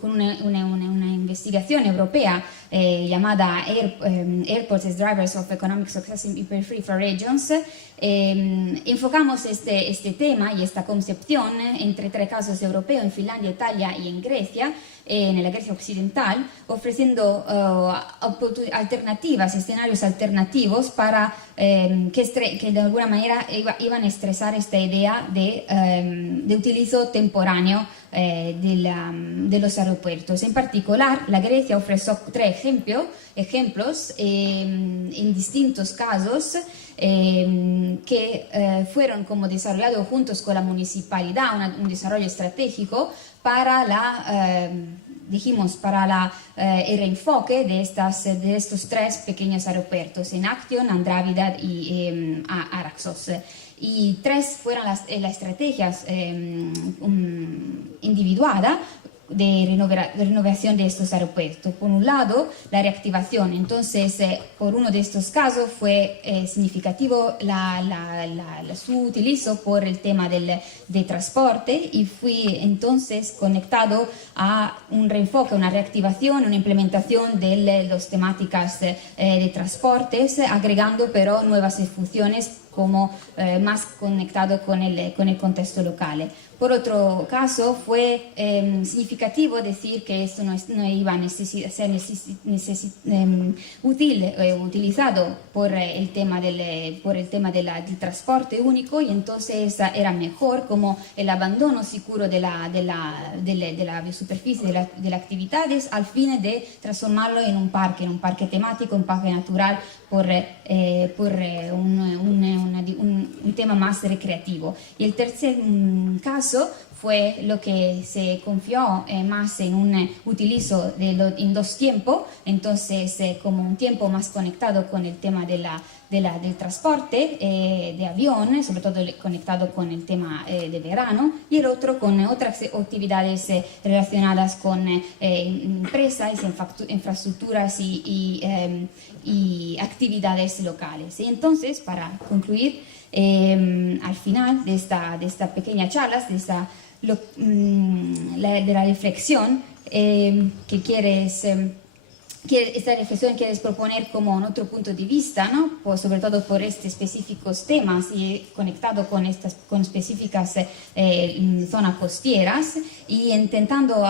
con una investigación europea llamada Airports as Drivers of Economic Success in Hyper-Free Regions. Enfocamos este tema y esta concepción entre 3 casos europeos, en Finlandia, Italia y en Grecia, en la Grecia occidental, ofreciendo alternativas, escenarios alternativos para que de alguna manera iban a estresar esta idea de utilizo temporáneo de los aeropuertos. En particular, la Grecia ofreció 3 ejemplos en distintos casos que fueron como desarrollados juntos con la municipalidad, un desarrollo estratégico para el reenfoque de estos 3 pequeños aeropuertos, en Action, Andravida y Araxos. Y 3 fueron las estrategias individuadas de renovación de estos aeropuertos. Por un lado, la reactivación. Entonces, por uno de estos casos fue significativo su utilizo por el tema de transporte, y fui entonces conectado a un reenfoque, una reactivación, una implementación de las temáticas de transportes, agregando pero nuevas funciones como más conectado con el contexto local. Por otro caso, fue significativo decir que esto no iba a ser utilizado por el tema del transporte único, y entonces era mejor como el abandono seguro de la superficie de las actividades al fin de transformarlo en un parque temático, un parque natural, por un tema más recreativo. Y el tercer caso fue lo que se confió más en un utilizo en 2 tiempos, entonces como un tiempo más conectado con el tema del transporte de avión, sobre todo conectado con el tema de verano, y el otro con otras actividades relacionadas con empresas, infraestructuras y actividades locales. Y entonces, para concluir, al final de esta pequeña charla, de la reflexión esta reflexión quieres proponer como un otro punto de vista, ¿no? Sobre todo por estos específicos temas y conectado con específicas zonas costeras, y intentando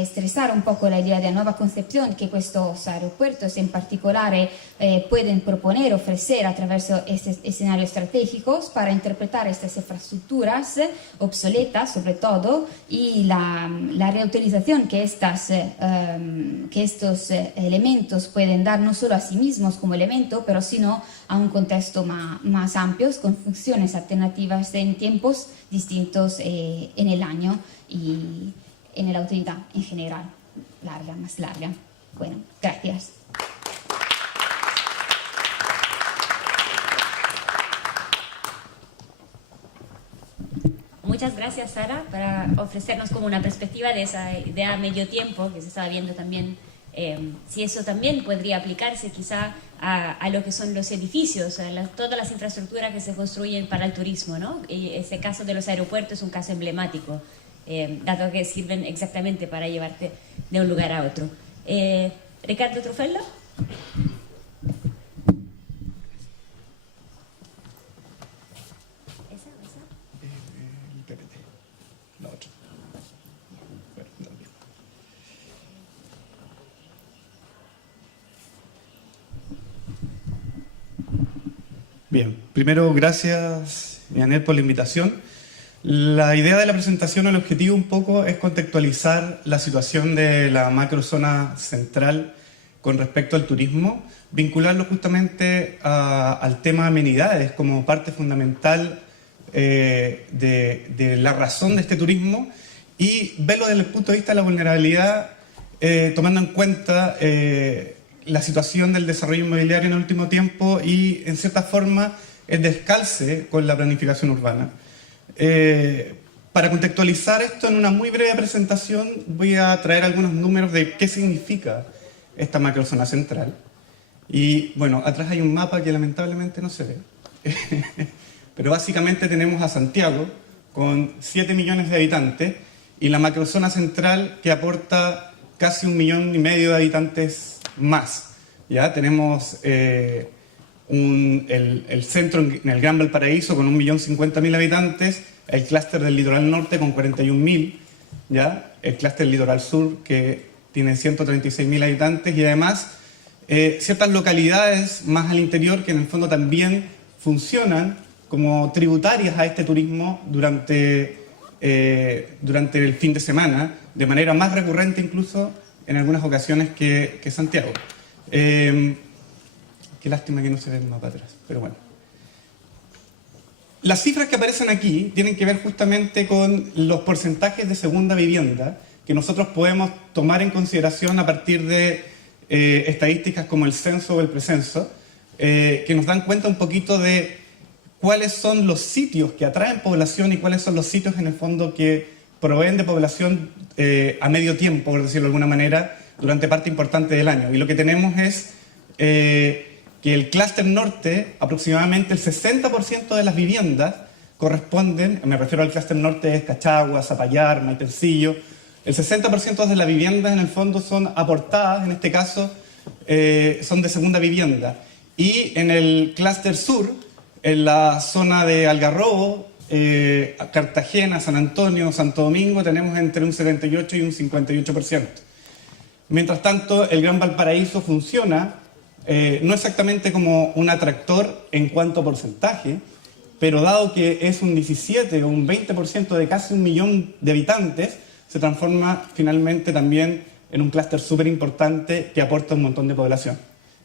estresar un poco la idea de la nueva concepción que estos aeropuertos en particular pueden proponer, ofrecer a través de estos escenarios estratégicos para interpretar estas infraestructuras obsoletas sobre todo, y la reutilización que estos elementos pueden dar no solo a sí mismos como elemento, pero sino a un contexto más amplio, con funciones alternativas en tiempos distintos en el año y en la autoridad en general, más larga. Bueno, gracias. Muchas gracias, Sara, para ofrecernos como una perspectiva de esa idea a medio tiempo que se estaba viendo también. Si eso también podría aplicarse quizá a lo que son los edificios, todas las infraestructuras que se construyen para el turismo, ¿no? Y ese caso de los aeropuertos es un caso emblemático, dado que sirven exactamente para llevarte de un lugar a otro. Ricardo Truffello. Bien, primero gracias, Janet, por la invitación. La idea de la presentación, el objetivo un poco es contextualizar la situación de la macrozona central con respecto al turismo, vincularlo justamente al tema de amenidades como parte fundamental de la razón de este turismo, y verlo desde el punto de vista de la vulnerabilidad, tomando en cuenta la situación del desarrollo inmobiliario en el último tiempo y, en cierta forma, el descalce con la planificación urbana. Para contextualizar esto en una muy breve presentación, voy a traer algunos números de qué significa esta macrozona central. Y, bueno, atrás hay un mapa que lamentablemente no se ve. pero básicamente tenemos a Santiago con 7 millones de habitantes y la macrozona central que aporta casi 1,5 millones de habitantes más. Ya tenemos el centro en el Gran Valparaíso con 1.050.000 habitantes, el clúster del litoral norte con 41.000, ¿ya? El clúster del litoral sur que tiene 136.000 habitantes y además ciertas localidades más al interior que en el fondo también funcionan como tributarias a este turismo durante el fin de semana, de manera más recurrente incluso en algunas ocasiones que Santiago. Qué lástima que no se ve el mapa atrás, pero bueno. Las cifras que aparecen aquí tienen que ver justamente con los porcentajes de segunda vivienda que nosotros podemos tomar en consideración a partir de estadísticas como el censo o el precenso, que nos dan cuenta un poquito de cuáles son los sitios que atraen población y cuáles son los sitios en el fondo que proveen de población a medio tiempo, por decirlo de alguna manera, durante parte importante del año. Y lo que tenemos es que el clúster norte, aproximadamente el 60% de las viviendas corresponden, me refiero al clúster norte, es Cachagua, Zapallar, Maitencillo, el 60% de las viviendas en el fondo son aportadas, en este caso son de segunda vivienda. Y en el clúster sur, en la zona de Algarrobo, Cartagena, San Antonio, Santo Domingo, tenemos entre un 78 y un 58%. Mientras tanto, el Gran Valparaíso funciona no exactamente como un atractor en cuanto a porcentaje, pero dado que es un 17 o un 20% de casi 1 millón de habitantes, se transforma finalmente también en un clúster súper importante que aporta un montón de población,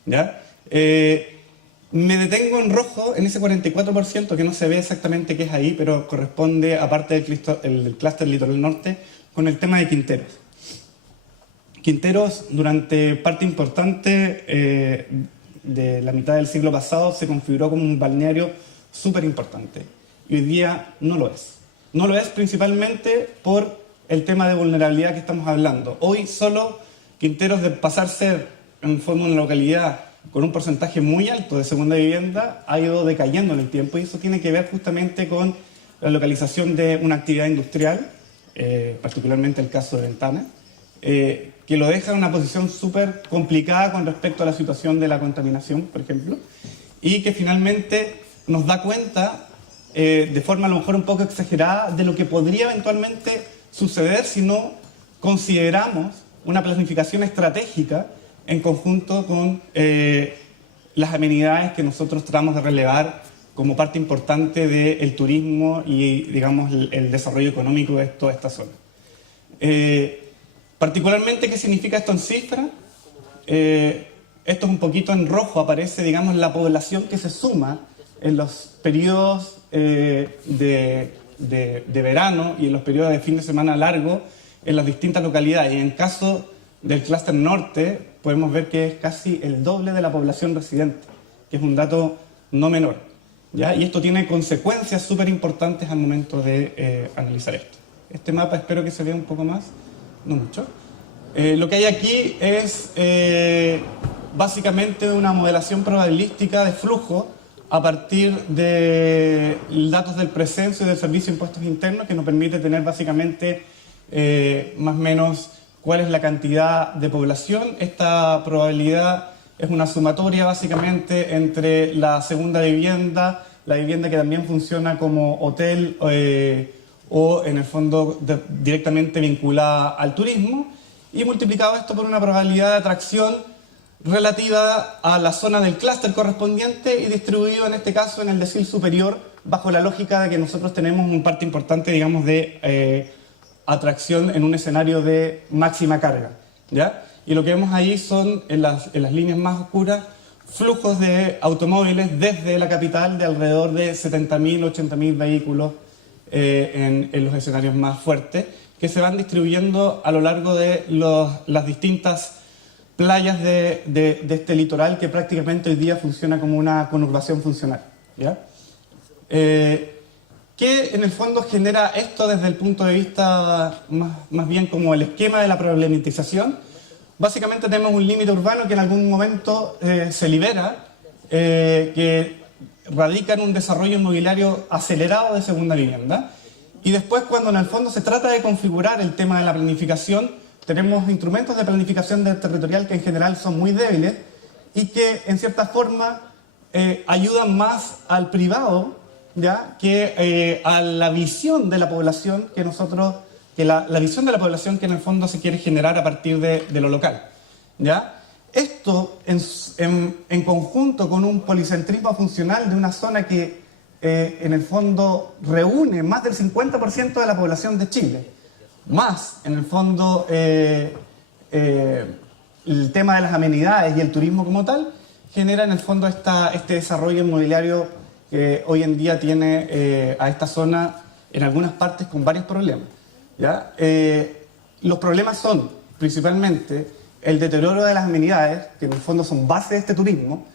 ¿ya? Me detengo en rojo en ese 44% que no se ve exactamente qué es ahí, pero corresponde, aparte del clúster litoral norte, con el tema de Quinteros. Quinteros, durante parte importante de la mitad del siglo pasado, se configuró como un balneario súper importante. Y hoy día no lo es. No lo es principalmente por el tema de vulnerabilidad que estamos hablando. Hoy solo Quinteros, de pasar a ser en forma una localidad con un porcentaje muy alto de segunda vivienda, ha ido decayendo en el tiempo y eso tiene que ver justamente con la localización de una actividad industrial, particularmente el caso de Ventana, que lo deja en una posición súper complicada con respecto a la situación de la contaminación, por ejemplo, y que finalmente nos da cuenta, de forma a lo mejor un poco exagerada, de lo que podría eventualmente suceder si no consideramos una planificación estratégica en conjunto con las amenidades que nosotros tratamos de relevar como parte importante del turismo y, digamos, el desarrollo económico de toda esta zona. Particularmente, ¿qué significa esto en cifras? Esto es un poquito en rojo, aparece, digamos, la población que se suma en los periodos de verano y en los periodos de fin de semana largo en las distintas localidades. Y en el caso del clúster norte, podemos ver que es casi el doble de la población residente, que es un dato no menor, ¿ya? Y esto tiene consecuencias súper importantes al momento de analizar esto. Este mapa espero que se vea un poco más. No mucho. Lo que hay aquí es básicamente una modelación probabilística de flujo a partir de datos del precenso y del Servicio de Impuestos Internos, que nos permite tener básicamente más o menos cuál es la cantidad de población. Esta probabilidad es una sumatoria básicamente entre la segunda vivienda, la vivienda que también funciona como hotel o en el fondo directamente vinculada al turismo, y multiplicado esto por una probabilidad de atracción relativa a la zona del clúster correspondiente y distribuido en este caso en el decil superior, bajo la lógica de que nosotros tenemos un parte importante, digamos, de atracción en un escenario de máxima carga, ¿ya? Y lo que vemos ahí son, en las líneas más oscuras, flujos de automóviles desde la capital de alrededor de 70.000, 80.000 vehículos en los escenarios más fuertes, que se van distribuyendo a lo largo de las distintas playas de este litoral, que prácticamente hoy día funciona como una conurbación funcional, ¿ya? ¿Qué en el fondo genera esto desde el punto de vista más bien como el esquema de la problematización? Básicamente tenemos un límite urbano que en algún momento se libera, que radica en un desarrollo inmobiliario acelerado de segunda vivienda. Y después, cuando en el fondo se trata de configurar el tema de la planificación, tenemos instrumentos de planificación territorial que en general son muy débiles y que en cierta forma ayudan más al privado, ¿ya?, que a la visión de la población que nosotros, que la visión de la población que en el fondo se quiere generar a partir de lo local, ¿ya? Esto en conjunto con un policentrismo funcional de una zona que en el fondo reúne más del 50% de la población de Chile, más en el fondo el tema de las amenidades y el turismo como tal, genera en el fondo este desarrollo inmobiliario que hoy en día tiene a esta zona en algunas partes con varios problemas, ¿ya? Los problemas son principalmente el deterioro de las amenidades, que en el fondo son base de este turismo,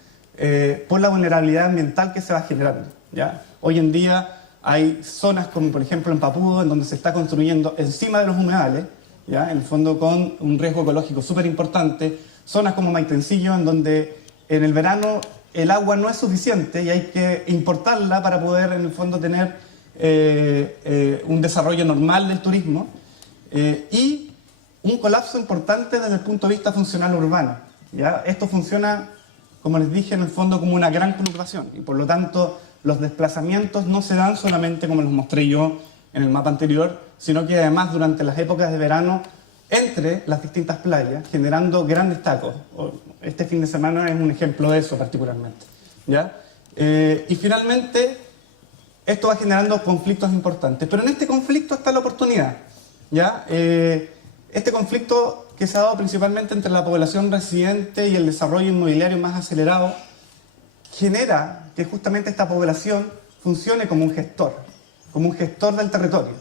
por la vulnerabilidad ambiental que se va generando, ¿ya? Hoy en día hay zonas como por ejemplo en Papudo, en donde se está construyendo encima de los humedales, ¿ya?, en el fondo con un riesgo ecológico súper importante. Zonas como Maitencillo, en donde en el verano el agua no es suficiente y hay que importarla para poder en el fondo tener un desarrollo normal del turismo, y un colapso importante desde el punto de vista funcional urbano, ¿ya? Esto funciona, como les dije, en el fondo como una gran conurbación y por lo tanto los desplazamientos no se dan solamente como los mostré yo en el mapa anterior, sino que además durante las épocas de verano entre las distintas playas, generando grandes tacos. Este fin de semana es un ejemplo de eso particularmente, ¿ya? Y finalmente esto va generando conflictos importantes, pero en este conflicto está la oportunidad, ¿ya? Este conflicto que se ha dado principalmente entre la población residente y el desarrollo inmobiliario más acelerado genera que justamente esta población funcione como un gestor del territorio.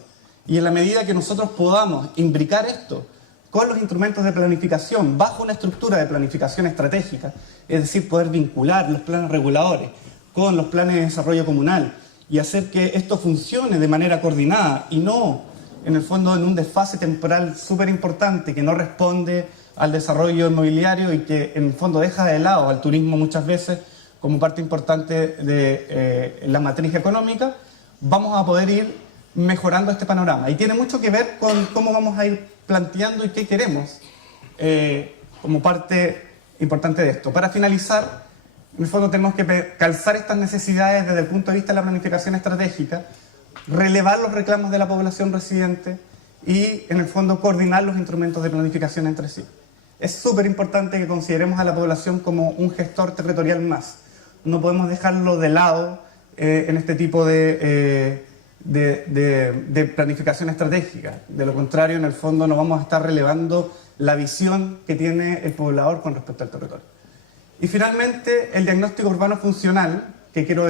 Y en la medida que nosotros podamos imbricar esto con los instrumentos de planificación bajo una estructura de planificación estratégica, es decir, poder vincular los planes reguladores con los planes de desarrollo comunal y hacer que esto funcione de manera coordinada y no, en el fondo, en un desfase temporal súper importante que no responde al desarrollo inmobiliario y que en el fondo deja de lado al turismo muchas veces como parte importante de la matriz económica, vamos a poder ir mejorando este panorama. Y tiene mucho que ver con cómo vamos a ir planteando y qué queremos como parte importante de esto. Para finalizar, en el fondo tenemos que calzar estas necesidades desde el punto de vista de la planificación estratégica, relevar los reclamos de la población residente y, en el fondo, coordinar los instrumentos de planificación entre sí. Es súper importante que consideremos a la población como un gestor territorial más. No podemos dejarlo de lado en este tipo de planificación estratégica. De lo contrario, en el fondo, no vamos a estar relevando la visión que tiene el poblador con respecto al territorio. Y finalmente, el diagnóstico urbano funcional, que quiero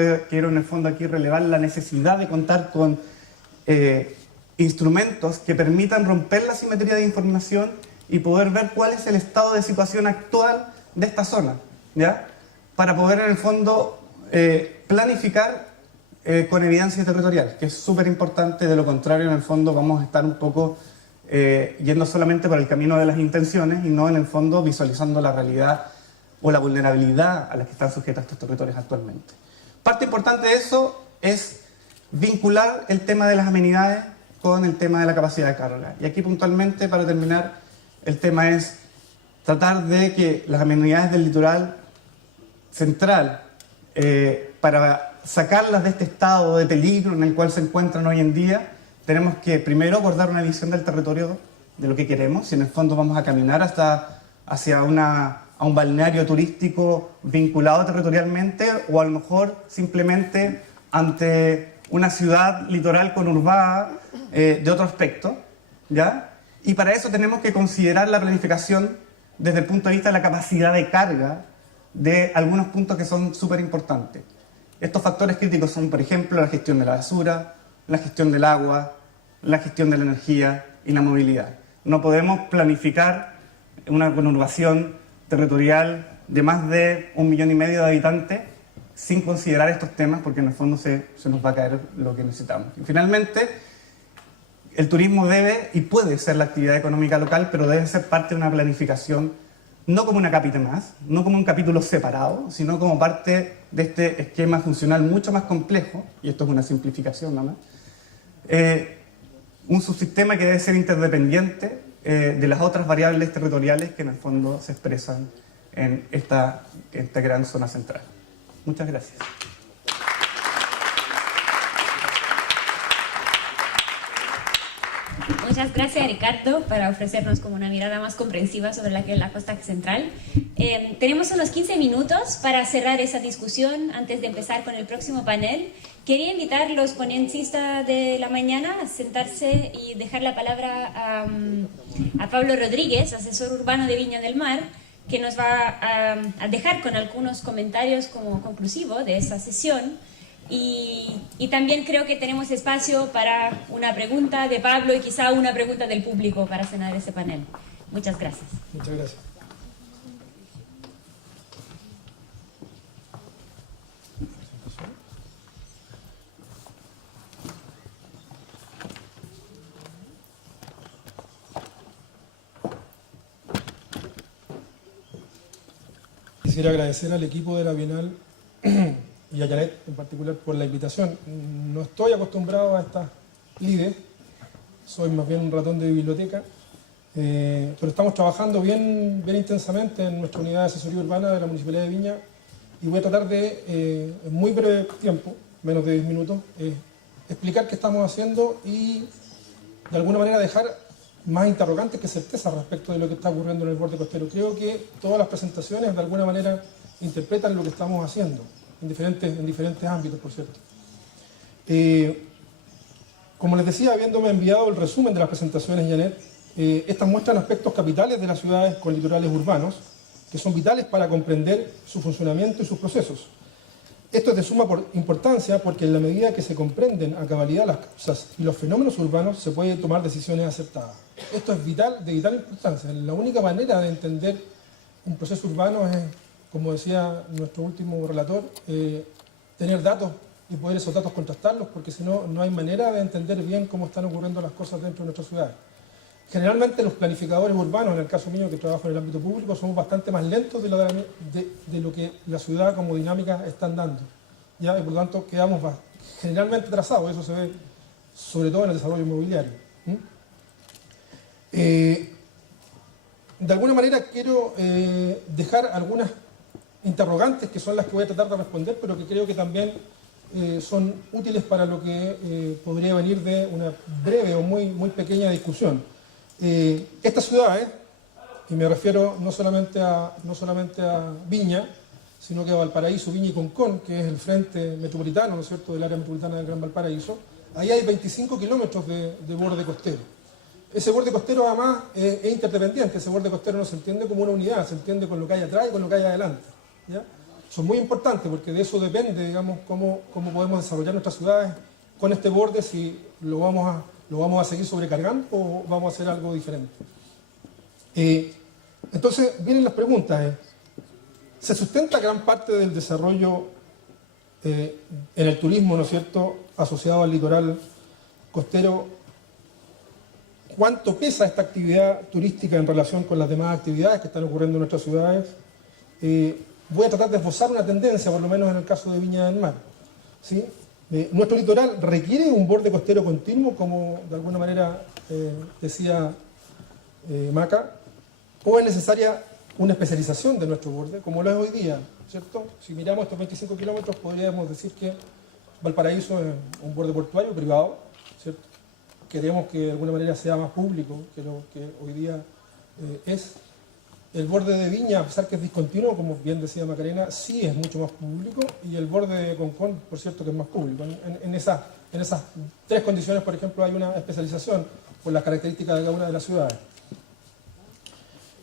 en el fondo aquí relevar la necesidad de contar con instrumentos que permitan romper la simetría de información y poder ver cuál es el estado de situación actual de esta zona, ¿ya?, para poder en el fondo planificar con evidencia territorial, que es súper importante. De lo contrario, en el fondo vamos a estar un poco yendo solamente por el camino de las intenciones y no en el fondo visualizando la realidad o la vulnerabilidad a la que están sujetos estos territorios actualmente. Parte importante de eso es vincular el tema de las amenidades con el tema de la capacidad de carga. Y aquí puntualmente, para terminar, el tema es tratar de que las amenidades del litoral central, para sacarlas de este estado de peligro en el cual se encuentran hoy en día, tenemos que primero abordar una visión del territorio de lo que queremos, si en el fondo vamos a caminar hacia a un balneario turístico vinculado territorialmente o a lo mejor simplemente ante una ciudad litoral conurbada de otro aspecto, ¿ya? Y para eso tenemos que considerar la planificación desde el punto de vista de la capacidad de carga de algunos puntos que son súper importantes. Estos factores críticos son, por ejemplo, la gestión de la basura, la gestión del agua, la gestión de la energía y la movilidad. No podemos planificar una conurbación territorial de más de 1,5 millones de habitantes sin considerar estos temas, porque en el fondo se nos va a caer lo que necesitamos. Y finalmente, el turismo debe y puede ser la actividad económica local, pero debe ser parte de una planificación no como una cápita más, no como un capítulo separado, sino como parte de este esquema funcional mucho más complejo, y esto es una simplificación nada más, un subsistema que debe ser interdependiente de las otras variables territoriales que en el fondo se expresan en esta gran zona central. Muchas gracias. Muchas gracias, Ricardo, para ofrecernos como una mirada más comprensiva sobre la costa central. Tenemos unos 15 minutos para cerrar esa discusión antes de empezar con el próximo panel. Quería invitar a los ponentistas de la mañana a sentarse y dejar la palabra a Pablo Rodríguez, asesor urbano de Viña del Mar, que nos va a dejar con algunos comentarios como conclusivo de esa sesión. Y también creo que tenemos espacio para una pregunta de Pablo y quizá una pregunta del público para cenar ese panel. Muchas gracias. Muchas gracias. Quisiera agradecer al equipo de la Bienal y a Janet en particular por la invitación. No estoy acostumbrado a estas lides, soy más bien un ratón de biblioteca, pero estamos trabajando bien intensamente en nuestra unidad de asesoría urbana de la Municipalidad de Viña y voy a tratar de, en muy breve tiempo, menos de 10 minutos, explicar qué estamos haciendo y de alguna manera dejar más interrogantes que certezas respecto de lo que está ocurriendo en el borde costero. Creo que todas las presentaciones de alguna manera interpretan lo que estamos haciendo, en diferentes ámbitos, por cierto. Como les decía, habiéndome enviado el resumen de las presentaciones, Janet, estas muestran aspectos capitales de las ciudades con litorales urbanos, que son vitales para comprender su funcionamiento y sus procesos. Esto es de suma importancia porque en la medida que se comprenden a cabalidad las causas y los fenómenos urbanos, se puede tomar decisiones acertadas. Esto es de vital importancia. La única manera de entender un proceso urbano es, como decía nuestro último relator, tener datos y poder esos datos contrastarlos, porque si no, no hay manera de entender bien cómo están ocurriendo las cosas dentro de nuestras ciudades. Generalmente los planificadores urbanos, en el caso mío que trabajo en el ámbito público, somos bastante más lentos de lo que la ciudad como dinámica están dando. ¿Ya? Y por lo tanto quedamos generalmente atrasados, eso se ve sobre todo en el desarrollo inmobiliario. De alguna manera quiero dejar algunas interrogantes que son las que voy a tratar de responder, pero que creo que también son útiles para lo que podría venir de una breve o muy pequeña discusión. Estas ciudades, y me refiero no solamente a Viña, sino que a Valparaíso, Viña y Concón, que es el frente metropolitano, ¿no es cierto?, del área metropolitana del Gran Valparaíso, ahí hay 25 kilómetros de borde costero. Ese borde costero además es interdependiente, ese borde costero no se entiende como una unidad, se entiende con lo que hay atrás y con lo que hay adelante. ¿Ya? Son muy importantes porque de eso depende, digamos, cómo podemos desarrollar nuestras ciudades con este borde, si lo vamos a seguir sobrecargando o vamos a hacer algo diferente. Entonces vienen las preguntas. Se sustenta gran parte del desarrollo en el turismo, ¿no es cierto?, asociado al litoral costero. ¿Cuánto pesa esta actividad turística en relación con las demás actividades que están ocurriendo en nuestras ciudades? Voy a tratar de esbozar una tendencia, por lo menos en el caso de Viña del Mar. ¿Sí? Nuestro litoral requiere un borde costero continuo, como de alguna manera decía Maca, o es necesaria una especialización de nuestro borde, como lo es hoy día, ¿cierto? Si miramos estos 25 kilómetros, podríamos decir que Valparaíso es un borde portuario privado, ¿cierto? Queremos que de alguna manera sea más público que lo que hoy día es. El borde de Viña, a pesar que es discontinuo, como bien decía Macarena, sí es mucho más público, y el borde de Concón, por cierto, que es más público. En esas tres condiciones, por ejemplo, hay una especialización por las características de cada una de las ciudades.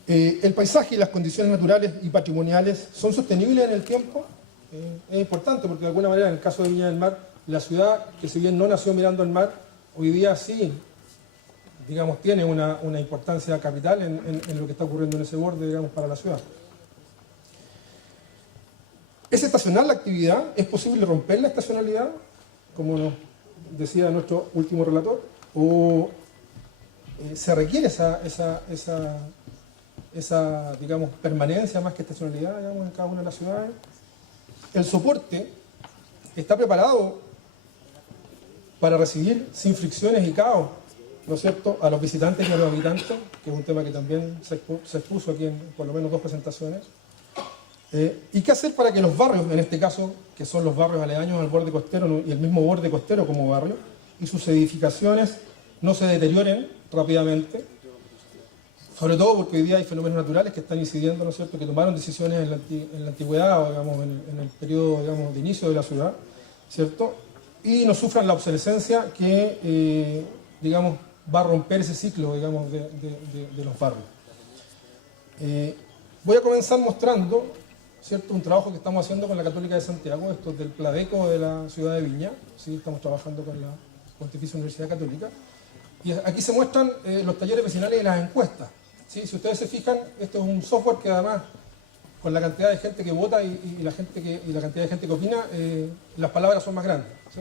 El paisaje y las condiciones naturales y patrimoniales son sostenibles en el tiempo. Es importante porque de alguna manera, en el caso de Viña del Mar, la ciudad, que si bien no nació mirando al mar, hoy día sí, digamos, tiene una importancia capital en lo que está ocurriendo en ese borde, digamos, para la ciudad. ¿Es estacional la actividad? ¿Es posible romper la estacionalidad, como nos decía nuestro último relator? ¿O se requiere esa esa, digamos, permanencia más que estacionalidad, digamos, en cada una de las ciudades. El soporte está preparado para recibir sin fricciones y caos, ¿no es cierto?, a los visitantes y a los habitantes, que es un tema que también se expuso aquí en por lo menos 2 presentaciones. ¿Y qué hacer para que los barrios, en este caso, que son los barrios aledaños al borde costero y el mismo borde costero como barrio, y sus edificaciones no se deterioren rápidamente? Sobre todo porque hoy día hay fenómenos naturales que están incidiendo, ¿no es cierto?, que tomaron decisiones en la antigüedad, o digamos, en el periodo, digamos, de inicio de la ciudad, ¿cierto?, y no sufran la obsolescencia que, digamos, va a romper ese ciclo, digamos, de los barrios. Voy a comenzar mostrando, ¿cierto?, un trabajo que estamos haciendo con la Católica de Santiago, esto es del Pladeco de la ciudad de Viña, ¿sí? Estamos trabajando con la Pontificia Universidad Católica, y aquí se muestran los talleres vecinales y las encuestas, ¿sí? Si ustedes se fijan, esto es un software que además, con la cantidad de gente que vota y la cantidad de gente que opina, las palabras son más grandes, ¿sí?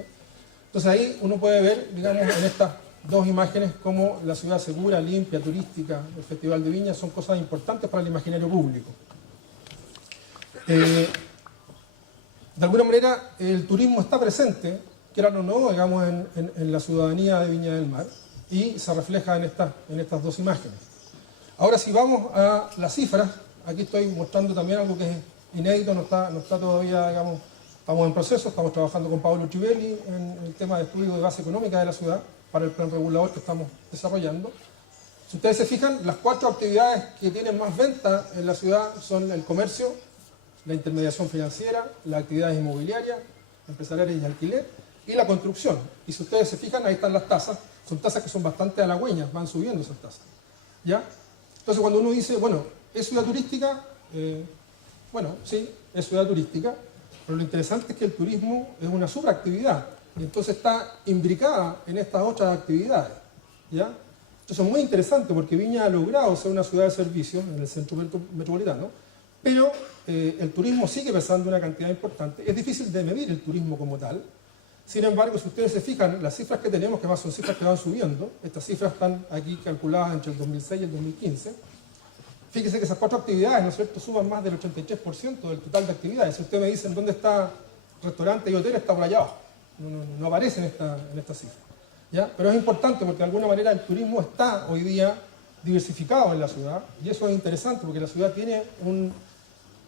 Entonces ahí uno puede ver, digamos, en estas 2 imágenes cómo la ciudad segura, limpia, turística, el Festival de Viña son cosas importantes para el imaginario público. De alguna manera el turismo está presente, quieran o no, digamos, en la ciudadanía de Viña del Mar, y se refleja en estas 2 imágenes. Ahora, si vamos a las cifras, aquí estoy mostrando también algo que es inédito, no está todavía, digamos, estamos en proceso, estamos trabajando con Pablo Trivelli en el tema de estudio de base económica de la ciudad para el plan regulador que estamos desarrollando. Si ustedes se fijan, las 4 actividades que tienen más venta en la ciudad son el comercio, la intermediación financiera, las actividades inmobiliarias, empresariales y alquiler, y la construcción. Y si ustedes se fijan, ahí están las tasas, son tasas que son bastante halagüeñas, van subiendo esas tasas, ¿ya? Entonces cuando uno dice, bueno, ¿es ciudad turística? Bueno, sí, es ciudad turística, pero lo interesante es que el turismo es una superactividad, y entonces está imbricada en estas otras actividades, ¿ya? Entonces es muy interesante porque Viña ha logrado ser una ciudad de servicios en el centro metropolitano, pero el turismo sigue pesando una cantidad importante. Es difícil de medir el turismo como tal. Sin embargo, si ustedes se fijan, las cifras que tenemos, que más son cifras que van subiendo, estas cifras están aquí calculadas entre el 2006 y el 2015, fíjense que esas 4 actividades, ¿no es cierto?, suman más del 83% del total de actividades. Si ustedes me dicen dónde está restaurante y hotel, está por allá abajo. No aparece en esta cifra, ¿ya? Pero es importante porque de alguna manera el turismo está hoy día diversificado en la ciudad, y eso es interesante porque la ciudad tiene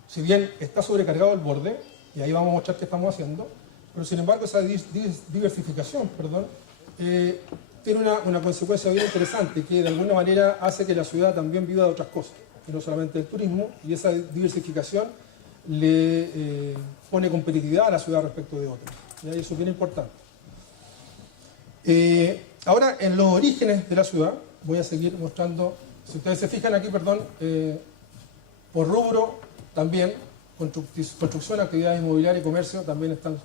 si bien está sobrecargado el borde, y ahí vamos a mostrar qué estamos haciendo, pero sin embargo esa diversificación, tiene una consecuencia bien interesante, que de alguna manera hace que la ciudad también viva de otras cosas, y no solamente del turismo, y esa diversificación le pone competitividad a la ciudad respecto de otras, y eso es bien importante. Ahora, en los orígenes de la ciudad, voy a seguir mostrando, si ustedes se fijan aquí, por rubro también, construcción, actividades inmobiliarias y comercio también están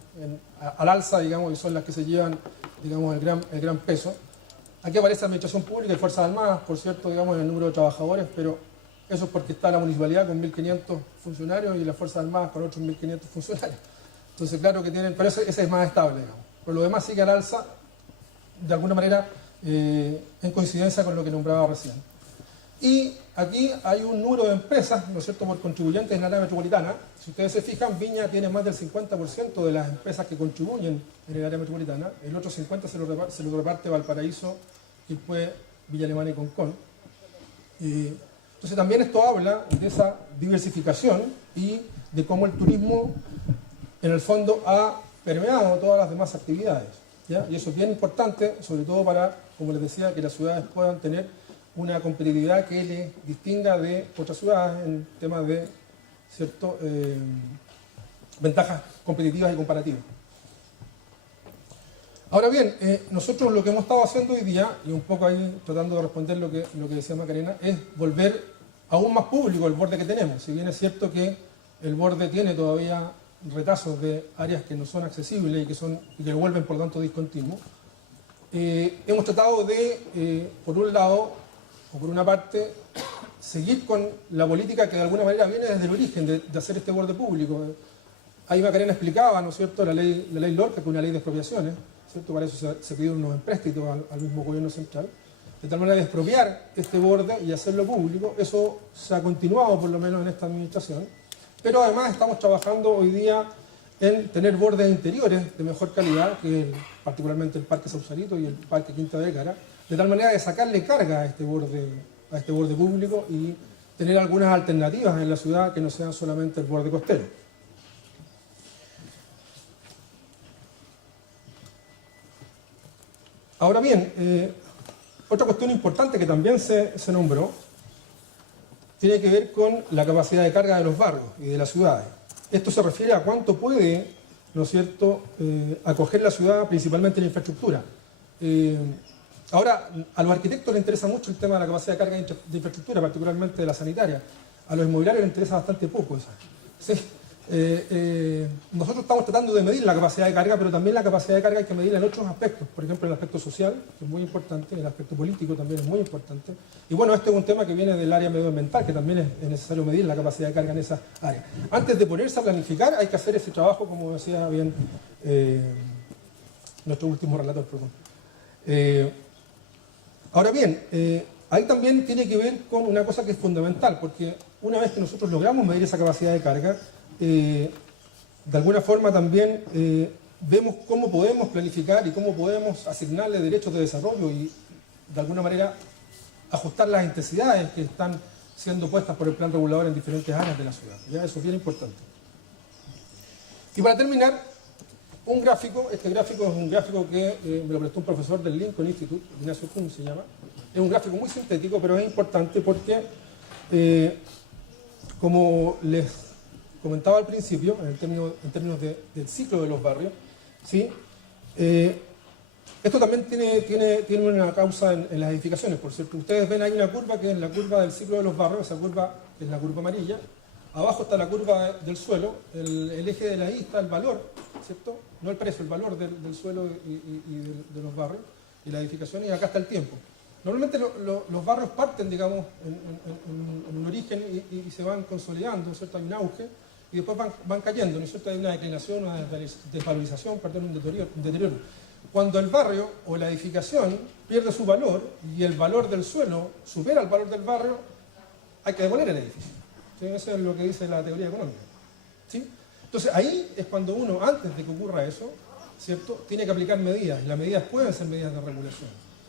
al alza, digamos, y son las que se llevan, digamos, el gran peso. Aquí aparece Administración Pública y Fuerzas Armadas, por cierto, digamos, en el número de trabajadores, pero eso es porque está la municipalidad con 1.500 funcionarios y las Fuerzas Armadas con otros 1.500 funcionarios. Entonces, claro que tienen, pero ese es más estable, digamos. Pero lo demás sigue al alza, de alguna manera, en coincidencia con lo que nombraba recién. Y aquí hay un número de empresas, ¿no es cierto?, por contribuyentes en la área metropolitana. Si ustedes se fijan, Viña tiene más del 50% de las empresas que contribuyen en el área metropolitana. El otro 50% se lo reparte Valparaíso, y después Villa Alemana y Concón. Entonces también esto habla de esa diversificación y de cómo el turismo, en el fondo, ha permeado todas las demás actividades, ¿ya? Y eso es bien importante, sobre todo para, como les decía, que las ciudades puedan tener una competitividad que les distinga de otras ciudades en temas de ventajas competitivas y comparativas. Ahora bien, nosotros lo que hemos estado haciendo hoy día, y un poco ahí tratando de responder lo que decía Macarena, es volver aún más público el borde que tenemos. Si bien es cierto que el borde tiene todavía retazos de áreas que no son accesibles y que lo vuelven por tanto discontinuo, hemos tratado de, por un lado, o por una parte, seguir con la política que de alguna manera viene desde el origen de hacer este borde público. Ahí Macarena explicaba, ¿no es cierto?, la ley Lorca, que es una ley de expropiaciones, ¿cierto? Para eso se pidieron unos empréstitos al mismo gobierno central. de tal manera de expropiar este borde y hacerlo público. Eso se ha continuado por lo menos en esta administración, pero además estamos trabajando hoy día en tener bordes interiores de mejor calidad, que particularmente el Parque Sausalito y el Parque Quinta de Cara, de tal manera de sacarle carga a este borde público y tener algunas alternativas en la ciudad que no sean solamente el borde costero. Ahora bien, otra cuestión importante que también se nombró tiene que ver con la capacidad de carga de los barrios y de las ciudades. Esto se refiere a cuánto puede, ¿no es cierto?, acoger la ciudad, principalmente la infraestructura. Ahora, a los arquitectos les interesa mucho el tema de la capacidad de carga de infraestructura, particularmente de la sanitaria. A los inmobiliarios les interesa bastante poco eso. ¿Sí? Nosotros estamos tratando de medir la capacidad de carga, pero también la capacidad de carga hay que medirla en otros aspectos. Por ejemplo, el aspecto social, que es muy importante, el aspecto político también es muy importante. Y bueno, este es un tema que viene del área medioambiental, que también es necesario medir la capacidad de carga en esa área. Antes de ponerse a planificar, hay que hacer ese trabajo, como decía bien nuestro último relator, perdón. Ahora bien, ahí también tiene que ver con una cosa que es fundamental, porque una vez que nosotros logramos medir esa capacidad de carga, de alguna forma también vemos cómo podemos planificar y cómo podemos asignarle derechos de desarrollo y de alguna manera ajustar las intensidades que están siendo puestas por el plan regulador en diferentes áreas de la ciudad. ¿Ya? Eso es bien importante. Y para terminar, un gráfico. Este gráfico es un gráfico que me lo prestó un profesor del Lincoln Institute, Ignacio Kuhn se llama. Es un gráfico muy sintético, pero es importante porque, como les comentaba al principio, en términos del ciclo de los barrios, ¿sí? Esto también tiene una causa en las edificaciones, por cierto. Ustedes ven ahí una curva que es la curva del ciclo de los barrios, esa curva es la curva amarilla. Abajo está la curva del suelo, el eje de la I está el valor, ¿cierto? No el precio, el valor del suelo y de los barrios y las edificaciones, y acá está el tiempo. Normalmente los barrios parten, digamos, en un origen y se van consolidando, ¿cierto? Hay un auge y después van cayendo, ¿no es cierto? Hay una declinación, una desvalorización, perdón, un deterioro. Cuando el barrio o la edificación pierde su valor y el valor del suelo supera el valor del barrio, hay que demoler el edificio. ¿Sí? Eso es lo que dice la teoría económica. ¿Sí? Entonces ahí es cuando uno, antes de que ocurra eso, ¿cierto?, tiene que aplicar medidas, y las medidas pueden ser medidas de regulación.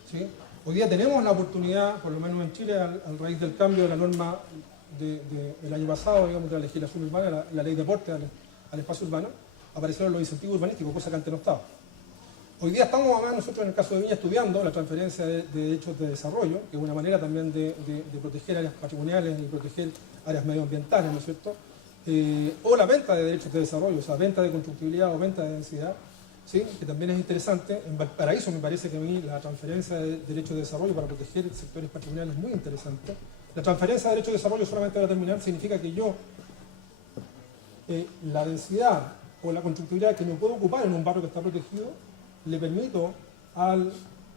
¿Sí? Hoy día tenemos la oportunidad, por lo menos en Chile, al raíz del cambio de la norma del año pasado, digamos, de la legislación urbana, la ley de aporte al espacio urbano, aparecieron los incentivos urbanísticos, cosa que antes no estaba. Hoy día estamos además nosotros en el caso de Viña estudiando la transferencia de derechos de desarrollo, que es una manera también de proteger áreas patrimoniales y proteger áreas medioambientales, ¿no es cierto? O la venta de derechos de desarrollo, o sea, venta de constructibilidad o venta de densidad, ¿sí? Que también es interesante. En Valparaíso me parece que a mí la transferencia de derechos de desarrollo para proteger sectores patrimoniales es muy interesante. La transferencia de derechos de desarrollo, solamente para terminar, significa que yo, la densidad o la constructibilidad que me puedo ocupar en un barrio que está protegido, le permito al,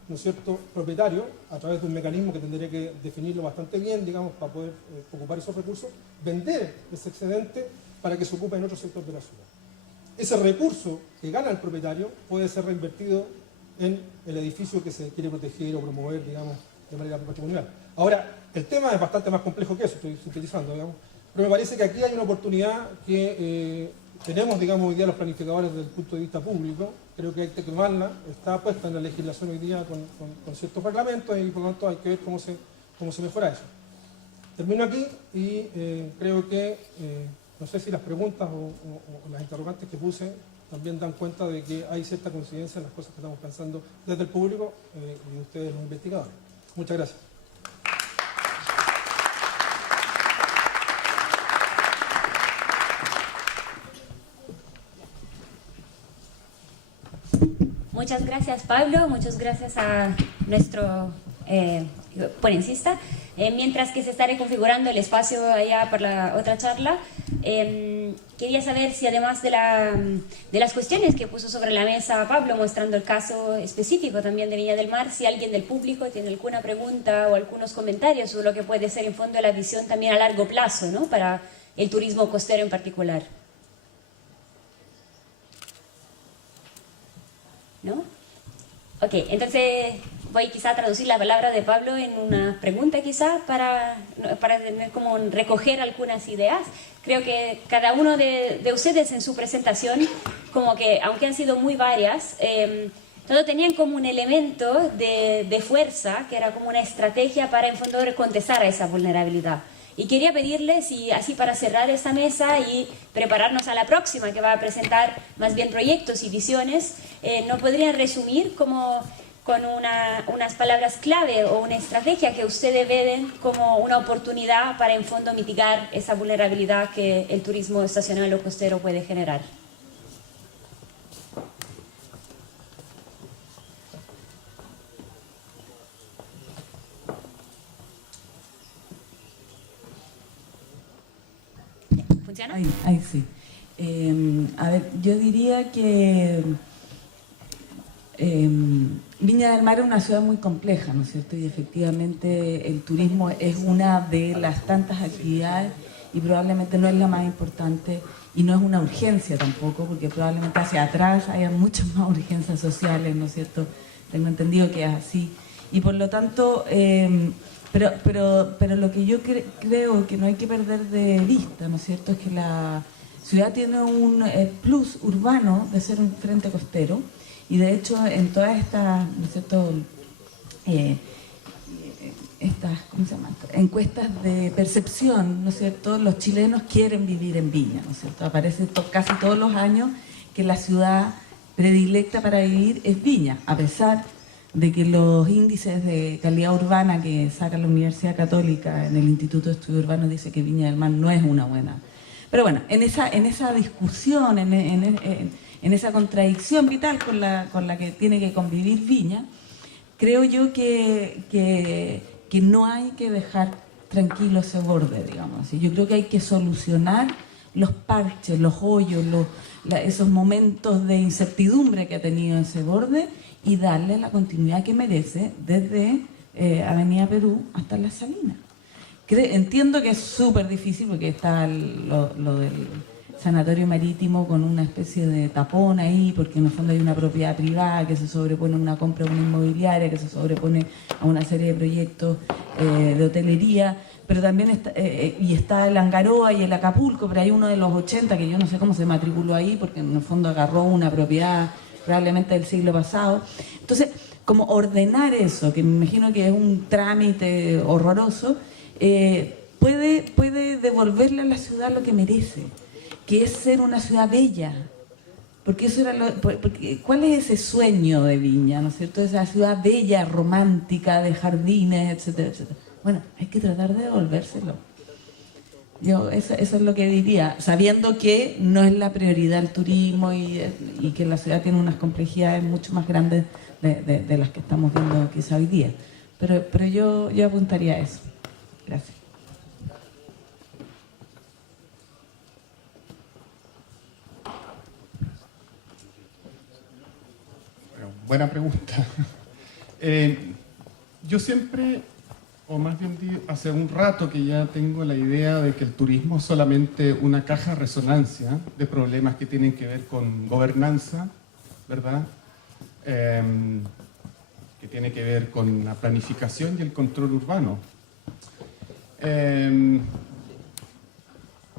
¿no es cierto?, propietario, a través de un mecanismo que tendría que definirlo bastante bien, digamos, para poder ocupar esos recursos, vender ese excedente para que se ocupe en otro sector de la ciudad. Ese recurso que gana el propietario puede ser reinvertido en el edificio que se quiere proteger o promover, digamos, de manera patrimonial. Ahora, el tema es bastante más complejo que eso, estoy sintetizando, digamos, pero me parece que aquí hay una oportunidad que tenemos, digamos, hoy día los planificadores desde el punto de vista público. Creo que hay que tomarla, está puesta en la legislación hoy día con ciertos reglamentos y por lo tanto hay que ver cómo se mejora eso. Termino aquí y creo que, no sé si las preguntas o las interrogantes que puse también dan cuenta de que hay cierta coincidencia en las cosas que estamos pensando desde el público y de ustedes los investigadores. Muchas gracias. Muchas gracias, Pablo. Muchas gracias a nuestro ponencista. Mientras que se está reconfigurando el espacio allá para la otra charla, quería saber si además de las cuestiones que puso sobre la mesa Pablo, mostrando el caso específico también de Viña del Mar, si alguien del público tiene alguna pregunta o algunos comentarios sobre lo que puede ser en fondo la visión también a largo plazo, ¿no?, para el turismo costero en particular. ¿No? Ok, entonces voy quizá a traducir la palabra de Pablo en una pregunta quizá para tener como recoger algunas ideas. Creo que cada uno de ustedes en su presentación, como que aunque han sido muy varias, todos tenían como un elemento de fuerza, que era como una estrategia para en fondo contestar a esa vulnerabilidad. Y quería pedirles, y así para cerrar esta mesa y prepararnos a la próxima, que va a presentar más bien proyectos y visiones, ¿no podrían resumir como con unas palabras clave o una estrategia que ustedes ven como una oportunidad para en fondo mitigar esa vulnerabilidad que el turismo estacional o costero puede generar? ¿Funciona? Ahí sí. A ver, yo diría que Viña del Mar es una ciudad muy compleja, ¿no es cierto? Y efectivamente el turismo es una de las tantas actividades y probablemente no es la más importante y no es una urgencia tampoco, porque probablemente hacia atrás haya muchas más urgencias sociales, ¿no es cierto? Tengo entendido que es así. Y por lo tanto, pero lo que yo creo que no hay que perder de vista, ¿no es cierto?, es que la ciudad tiene un plus urbano de ser un frente costero. Y de hecho, en todas estas, ¿no es cierto?, ¿cómo se llama?, encuestas de percepción, ¿no es cierto?, los chilenos quieren vivir en Viña, ¿no es cierto? Aparece casi todos los años que la ciudad predilecta para vivir es Viña, a pesar de que los índices de calidad urbana que saca la Universidad Católica en el Instituto de Estudios Urbanos dice que Viña del Mar no es una buena. Pero bueno, en esa discusión, en esa contradicción vital con la que tiene que convivir Viña, creo yo que no hay que dejar tranquilo ese borde, digamos así. Yo creo que hay que solucionar los parches, los hoyos, esos momentos de incertidumbre que ha tenido ese borde y darle la continuidad que merece desde Avenida Perú hasta Las Salinas. Entiendo que es súper difícil porque está lo del sanatorio marítimo con una especie de tapón ahí, porque en el fondo hay una propiedad privada que se sobrepone a una compra de una inmobiliaria, que se sobrepone a una serie de proyectos de hotelería, pero también está el Angaroa y el Acapulco, pero hay uno de los 80 que yo no sé cómo se matriculó ahí, porque en el fondo agarró una propiedad probablemente del siglo pasado. Entonces, como ordenar eso, que me imagino que es un trámite horroroso, puede devolverle a la ciudad lo que merece, que es ser una ciudad bella. Porque eso era porque ¿cuál es ese sueño de Viña, no es cierto? Esa ciudad bella, romántica, de jardines, etcétera, etcétera. Bueno, hay que tratar de devolvérselo. Yo eso es lo que diría, sabiendo que no es la prioridad el turismo y que la ciudad tiene unas complejidades mucho más grandes de las que estamos viendo quizá hoy día. Pero yo apuntaría a eso. Gracias. Buena pregunta. Yo siempre, o más bien hace un rato que ya tengo la idea de que el turismo es solamente una caja de resonancia de problemas que tienen que ver con gobernanza, ¿verdad? Que tiene que ver con la planificación y el control urbano.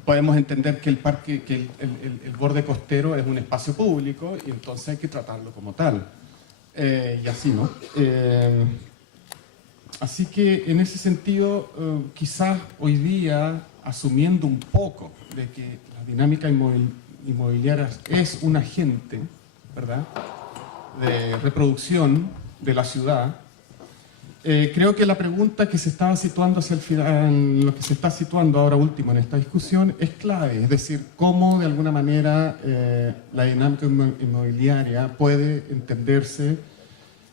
Podemos entender que el borde costero es un espacio público y entonces hay que tratarlo como tal. Y así, ¿no? Así que en ese sentido, quizás hoy día, asumiendo un poco de que la dinámica inmobiliaria es un agente, ¿verdad?, de reproducción de la ciudad, creo que la pregunta que se estaba situando hacia el final, lo que se está situando ahora último en esta discusión, es clave. Es decir, cómo de alguna manera la dinámica inmobiliaria puede entenderse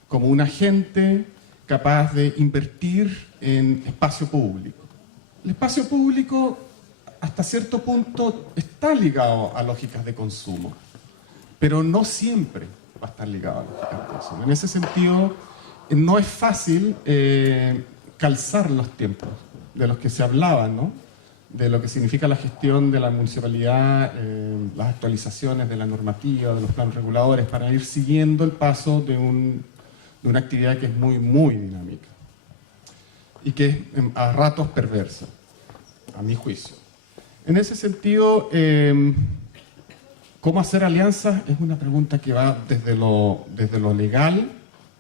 como un agente capaz de invertir en espacio público. El espacio público, hasta cierto punto, está ligado a lógicas de consumo, pero no siempre va a estar ligado a lógicas de consumo. En ese sentido, no es fácil calzar los tiempos de los que se hablaba, ¿no?, de lo que significa la gestión de la municipalidad, las actualizaciones de la normativa, de los planes reguladores, para ir siguiendo el paso de de una actividad que es muy, muy dinámica y que es a ratos perversa, a mi juicio. En ese sentido, ¿cómo hacer alianzas? Es una pregunta que va desde lo legal,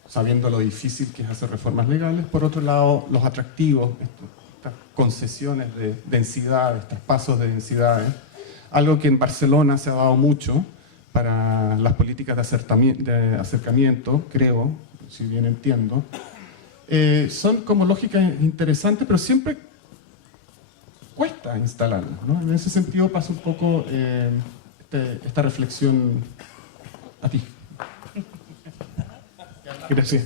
sabiendo lo difícil que es hacer reformas legales. Por otro lado, los atractivos, estas concesiones de densidad, estos pasos de densidades, algo que en Barcelona se ha dado mucho para las políticas de acercamiento, creo, si bien entiendo. Son como lógicas interesantes, pero siempre cuesta instalarlas, ¿no? En ese sentido pasa un poco esta reflexión a ti. Gracias.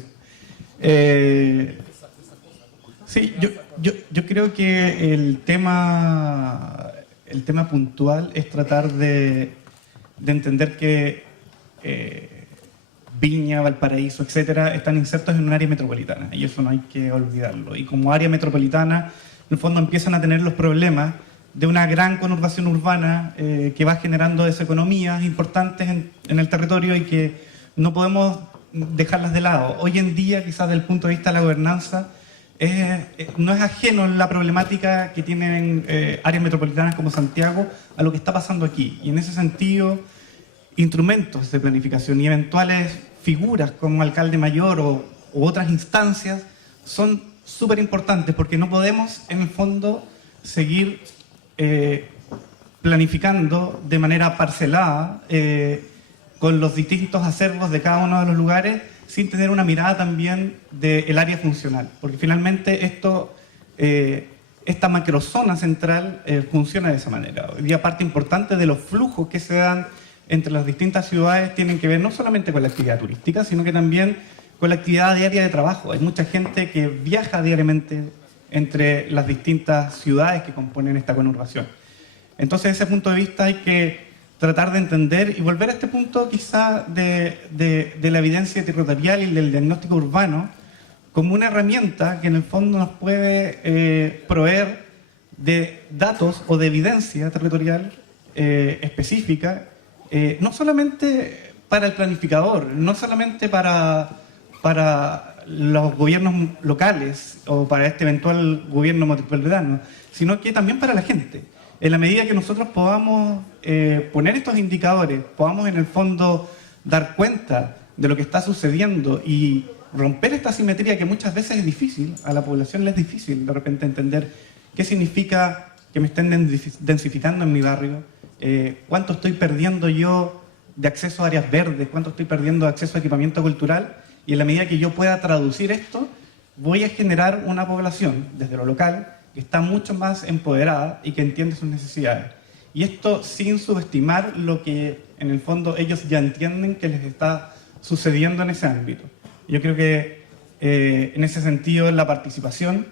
Sí, yo creo que el tema puntual es tratar de entender que Viña, Valparaíso, etcétera, están insertos en un área metropolitana, y eso no hay que olvidarlo. Y como área metropolitana, en el fondo empiezan a tener los problemas de una gran conurbación urbana que va generando deseconomías importantes en el territorio y que no podemos dejarlas de lado. Hoy en día, quizás desde el punto de vista de la gobernanza, no es ajeno la problemática que tienen áreas metropolitanas como Santiago a lo que está pasando aquí. Y en ese sentido, instrumentos de planificación y eventuales figuras como alcalde mayor u otras instancias son súper importantes, porque no podemos, en el fondo, seguir planificando de manera parcelada con los distintos acervos de cada uno de los lugares, sin tener una mirada también del área funcional. Porque finalmente esta macrozona central funciona de esa manera. Hoy día parte importante de los flujos que se dan entre las distintas ciudades tienen que ver no solamente con la actividad turística, sino que también con la actividad diaria de trabajo. Hay mucha gente que viaja diariamente entre las distintas ciudades que componen esta conurbación. Entonces, desde ese punto de vista hay que tratar de entender y volver a este punto quizá de la evidencia territorial y del diagnóstico urbano como una herramienta que en el fondo nos puede proveer de datos o de evidencia territorial específica, no solamente para el planificador, no solamente para los gobiernos locales o para este eventual gobierno metropolitano, sino que también para la gente. En la medida que nosotros podamos poner estos indicadores, podamos en el fondo dar cuenta de lo que está sucediendo y romper esta asimetría que muchas veces es difícil, a la población le es difícil de repente entender qué significa que me estén densificando en mi barrio, cuánto estoy perdiendo yo de acceso a áreas verdes, cuánto estoy perdiendo de acceso a equipamiento cultural, y en la medida que yo pueda traducir esto, voy a generar una población desde lo local que está mucho más empoderada y que entiende sus necesidades. Y esto sin subestimar lo que en el fondo ellos ya entienden que les está sucediendo en ese ámbito. Yo creo que en ese sentido la participación,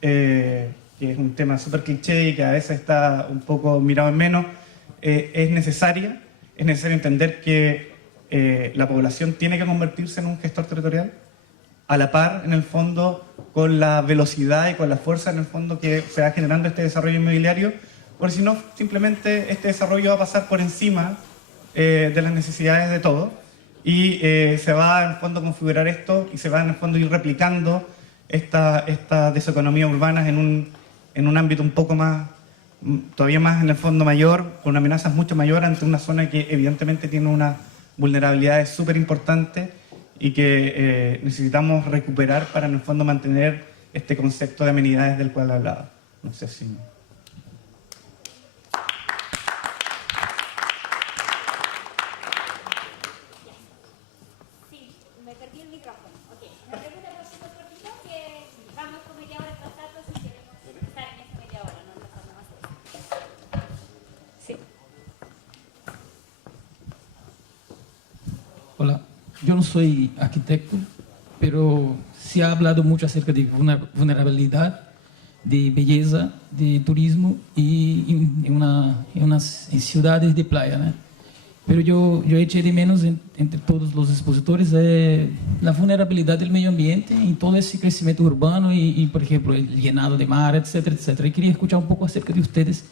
que es un tema súper cliché y que a veces está un poco mirado en menos, es necesaria. Es necesario entender que la población tiene que convertirse en un gestor territorial, a la par, en el fondo, con la velocidad y con la fuerza, en el fondo, que se va generando este desarrollo inmobiliario, porque si no, simplemente este desarrollo va a pasar por encima de las necesidades de todos y se va, en el fondo, a configurar esto y se va, en el fondo, a ir replicando esta deseconomía urbana en un ámbito un poco más, todavía más, en el fondo, mayor, con una amenaza mucho mayor ante una zona que evidentemente tiene una vulnerabilidades súper importantes y que necesitamos recuperar para en el fondo mantener este concepto de amenidades del cual hablaba. No sé si... Sí, me perdí el micrófono. Ok, la pregunta es súper cortita, que vamos con media hora tratando si queremos estar en esta media hora, no nos más de eso. Sí. Hola, yo no soy arquitecto, pero se ha hablado mucho acerca de vulnerabilidad, de belleza, de turismo y en ciudades de playa, ¿no? Pero yo eché de menos entre todos los expositores la vulnerabilidad del medio ambiente en todo ese crecimiento urbano y, por ejemplo, el llenado de mar, etcétera, etcétera. Y quería escuchar un poco acerca de ustedes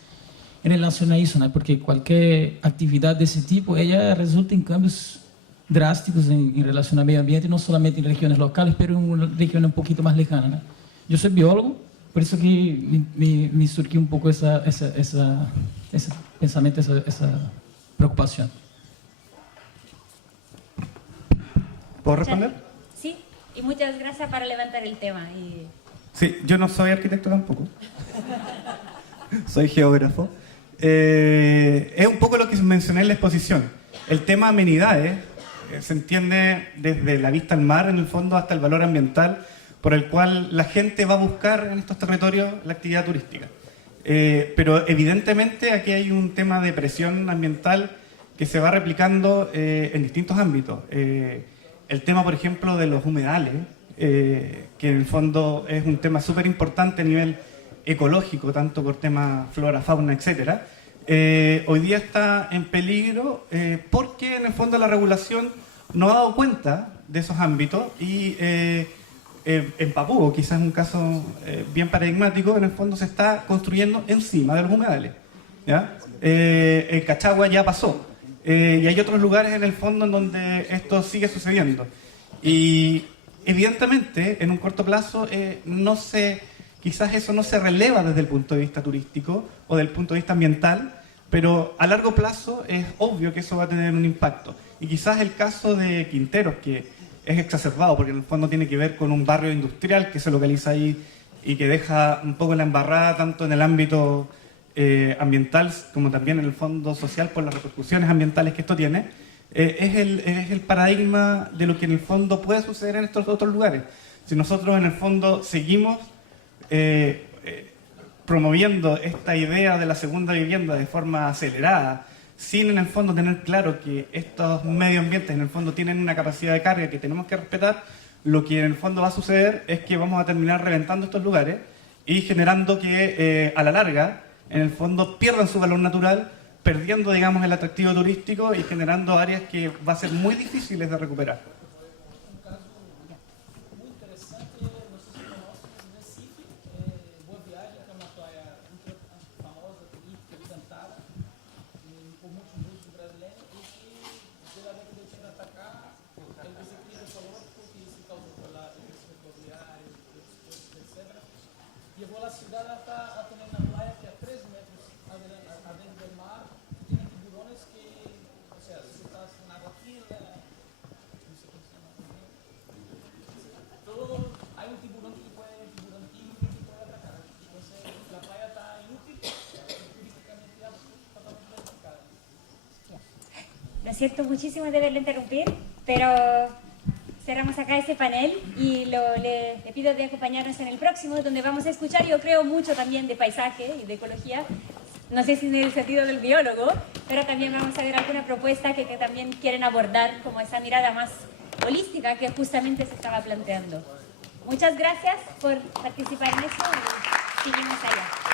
en relación a eso, ¿no? Porque cualquier actividad de ese tipo, ella resulta en cambios drásticos en relación al medio ambiente, no solamente en regiones locales, pero en regiones un poquito más lejanas, ¿no? Yo soy biólogo, por eso que me surgió un poco ese pensamiento, esa preocupación. ¿Puedo responder? Sí, y muchas gracias para levantar el tema. Sí, yo no soy arquitecto tampoco. Soy geógrafo. Es un poco lo que mencioné en la exposición. El tema amenidades se entiende desde la vista al mar, en el fondo, hasta el valor ambiental por el cual la gente va a buscar en estos territorios la actividad turística. Pero evidentemente aquí hay un tema de presión ambiental que se va replicando en distintos ámbitos. El tema, por ejemplo, de los humedales, que en el fondo es un tema súper importante a nivel ecológico, tanto por tema flora, fauna, etc. Hoy día está en peligro porque en el fondo la regulación no ha dado cuenta de esos ámbitos y en Papúa, quizás un caso bien paradigmático, en el fondo se está construyendo encima de los humedales, ¿ya? El Cachagua ya pasó y hay otros lugares en el fondo en donde esto sigue sucediendo y evidentemente en un corto plazo quizás eso no se releva desde el punto de vista turístico o del punto de vista ambiental, pero a largo plazo es obvio que eso va a tener un impacto. Y quizás el caso de Quinteros, que es exacerbado, porque en el fondo tiene que ver con un barrio industrial que se localiza ahí y que deja un poco la embarrada tanto en el ámbito ambiental como también en el fondo social por las repercusiones ambientales que esto tiene, es el paradigma de lo que en el fondo puede suceder en estos otros lugares. Si nosotros en el fondo seguimos promoviendo esta idea de la segunda vivienda de forma acelerada, sin en el fondo tener claro que estos medio ambientes en el fondo tienen una capacidad de carga que tenemos que respetar, lo que en el fondo va a suceder es que vamos a terminar reventando estos lugares y generando que a la larga en el fondo pierdan su valor natural, perdiendo, digamos, el atractivo turístico y generando áreas que va a ser muy difíciles de recuperar. Lo siento muchísimo de verlo interrumpir, pero cerramos acá este panel y le pido de acompañarnos en el próximo, donde vamos a escuchar, yo creo, mucho también de paisaje y de ecología. No sé si en el sentido del biólogo, pero también vamos a ver alguna propuesta que también quieren abordar como esa mirada más holística que justamente se estaba planteando. Muchas gracias por participar en eso y seguimos allá.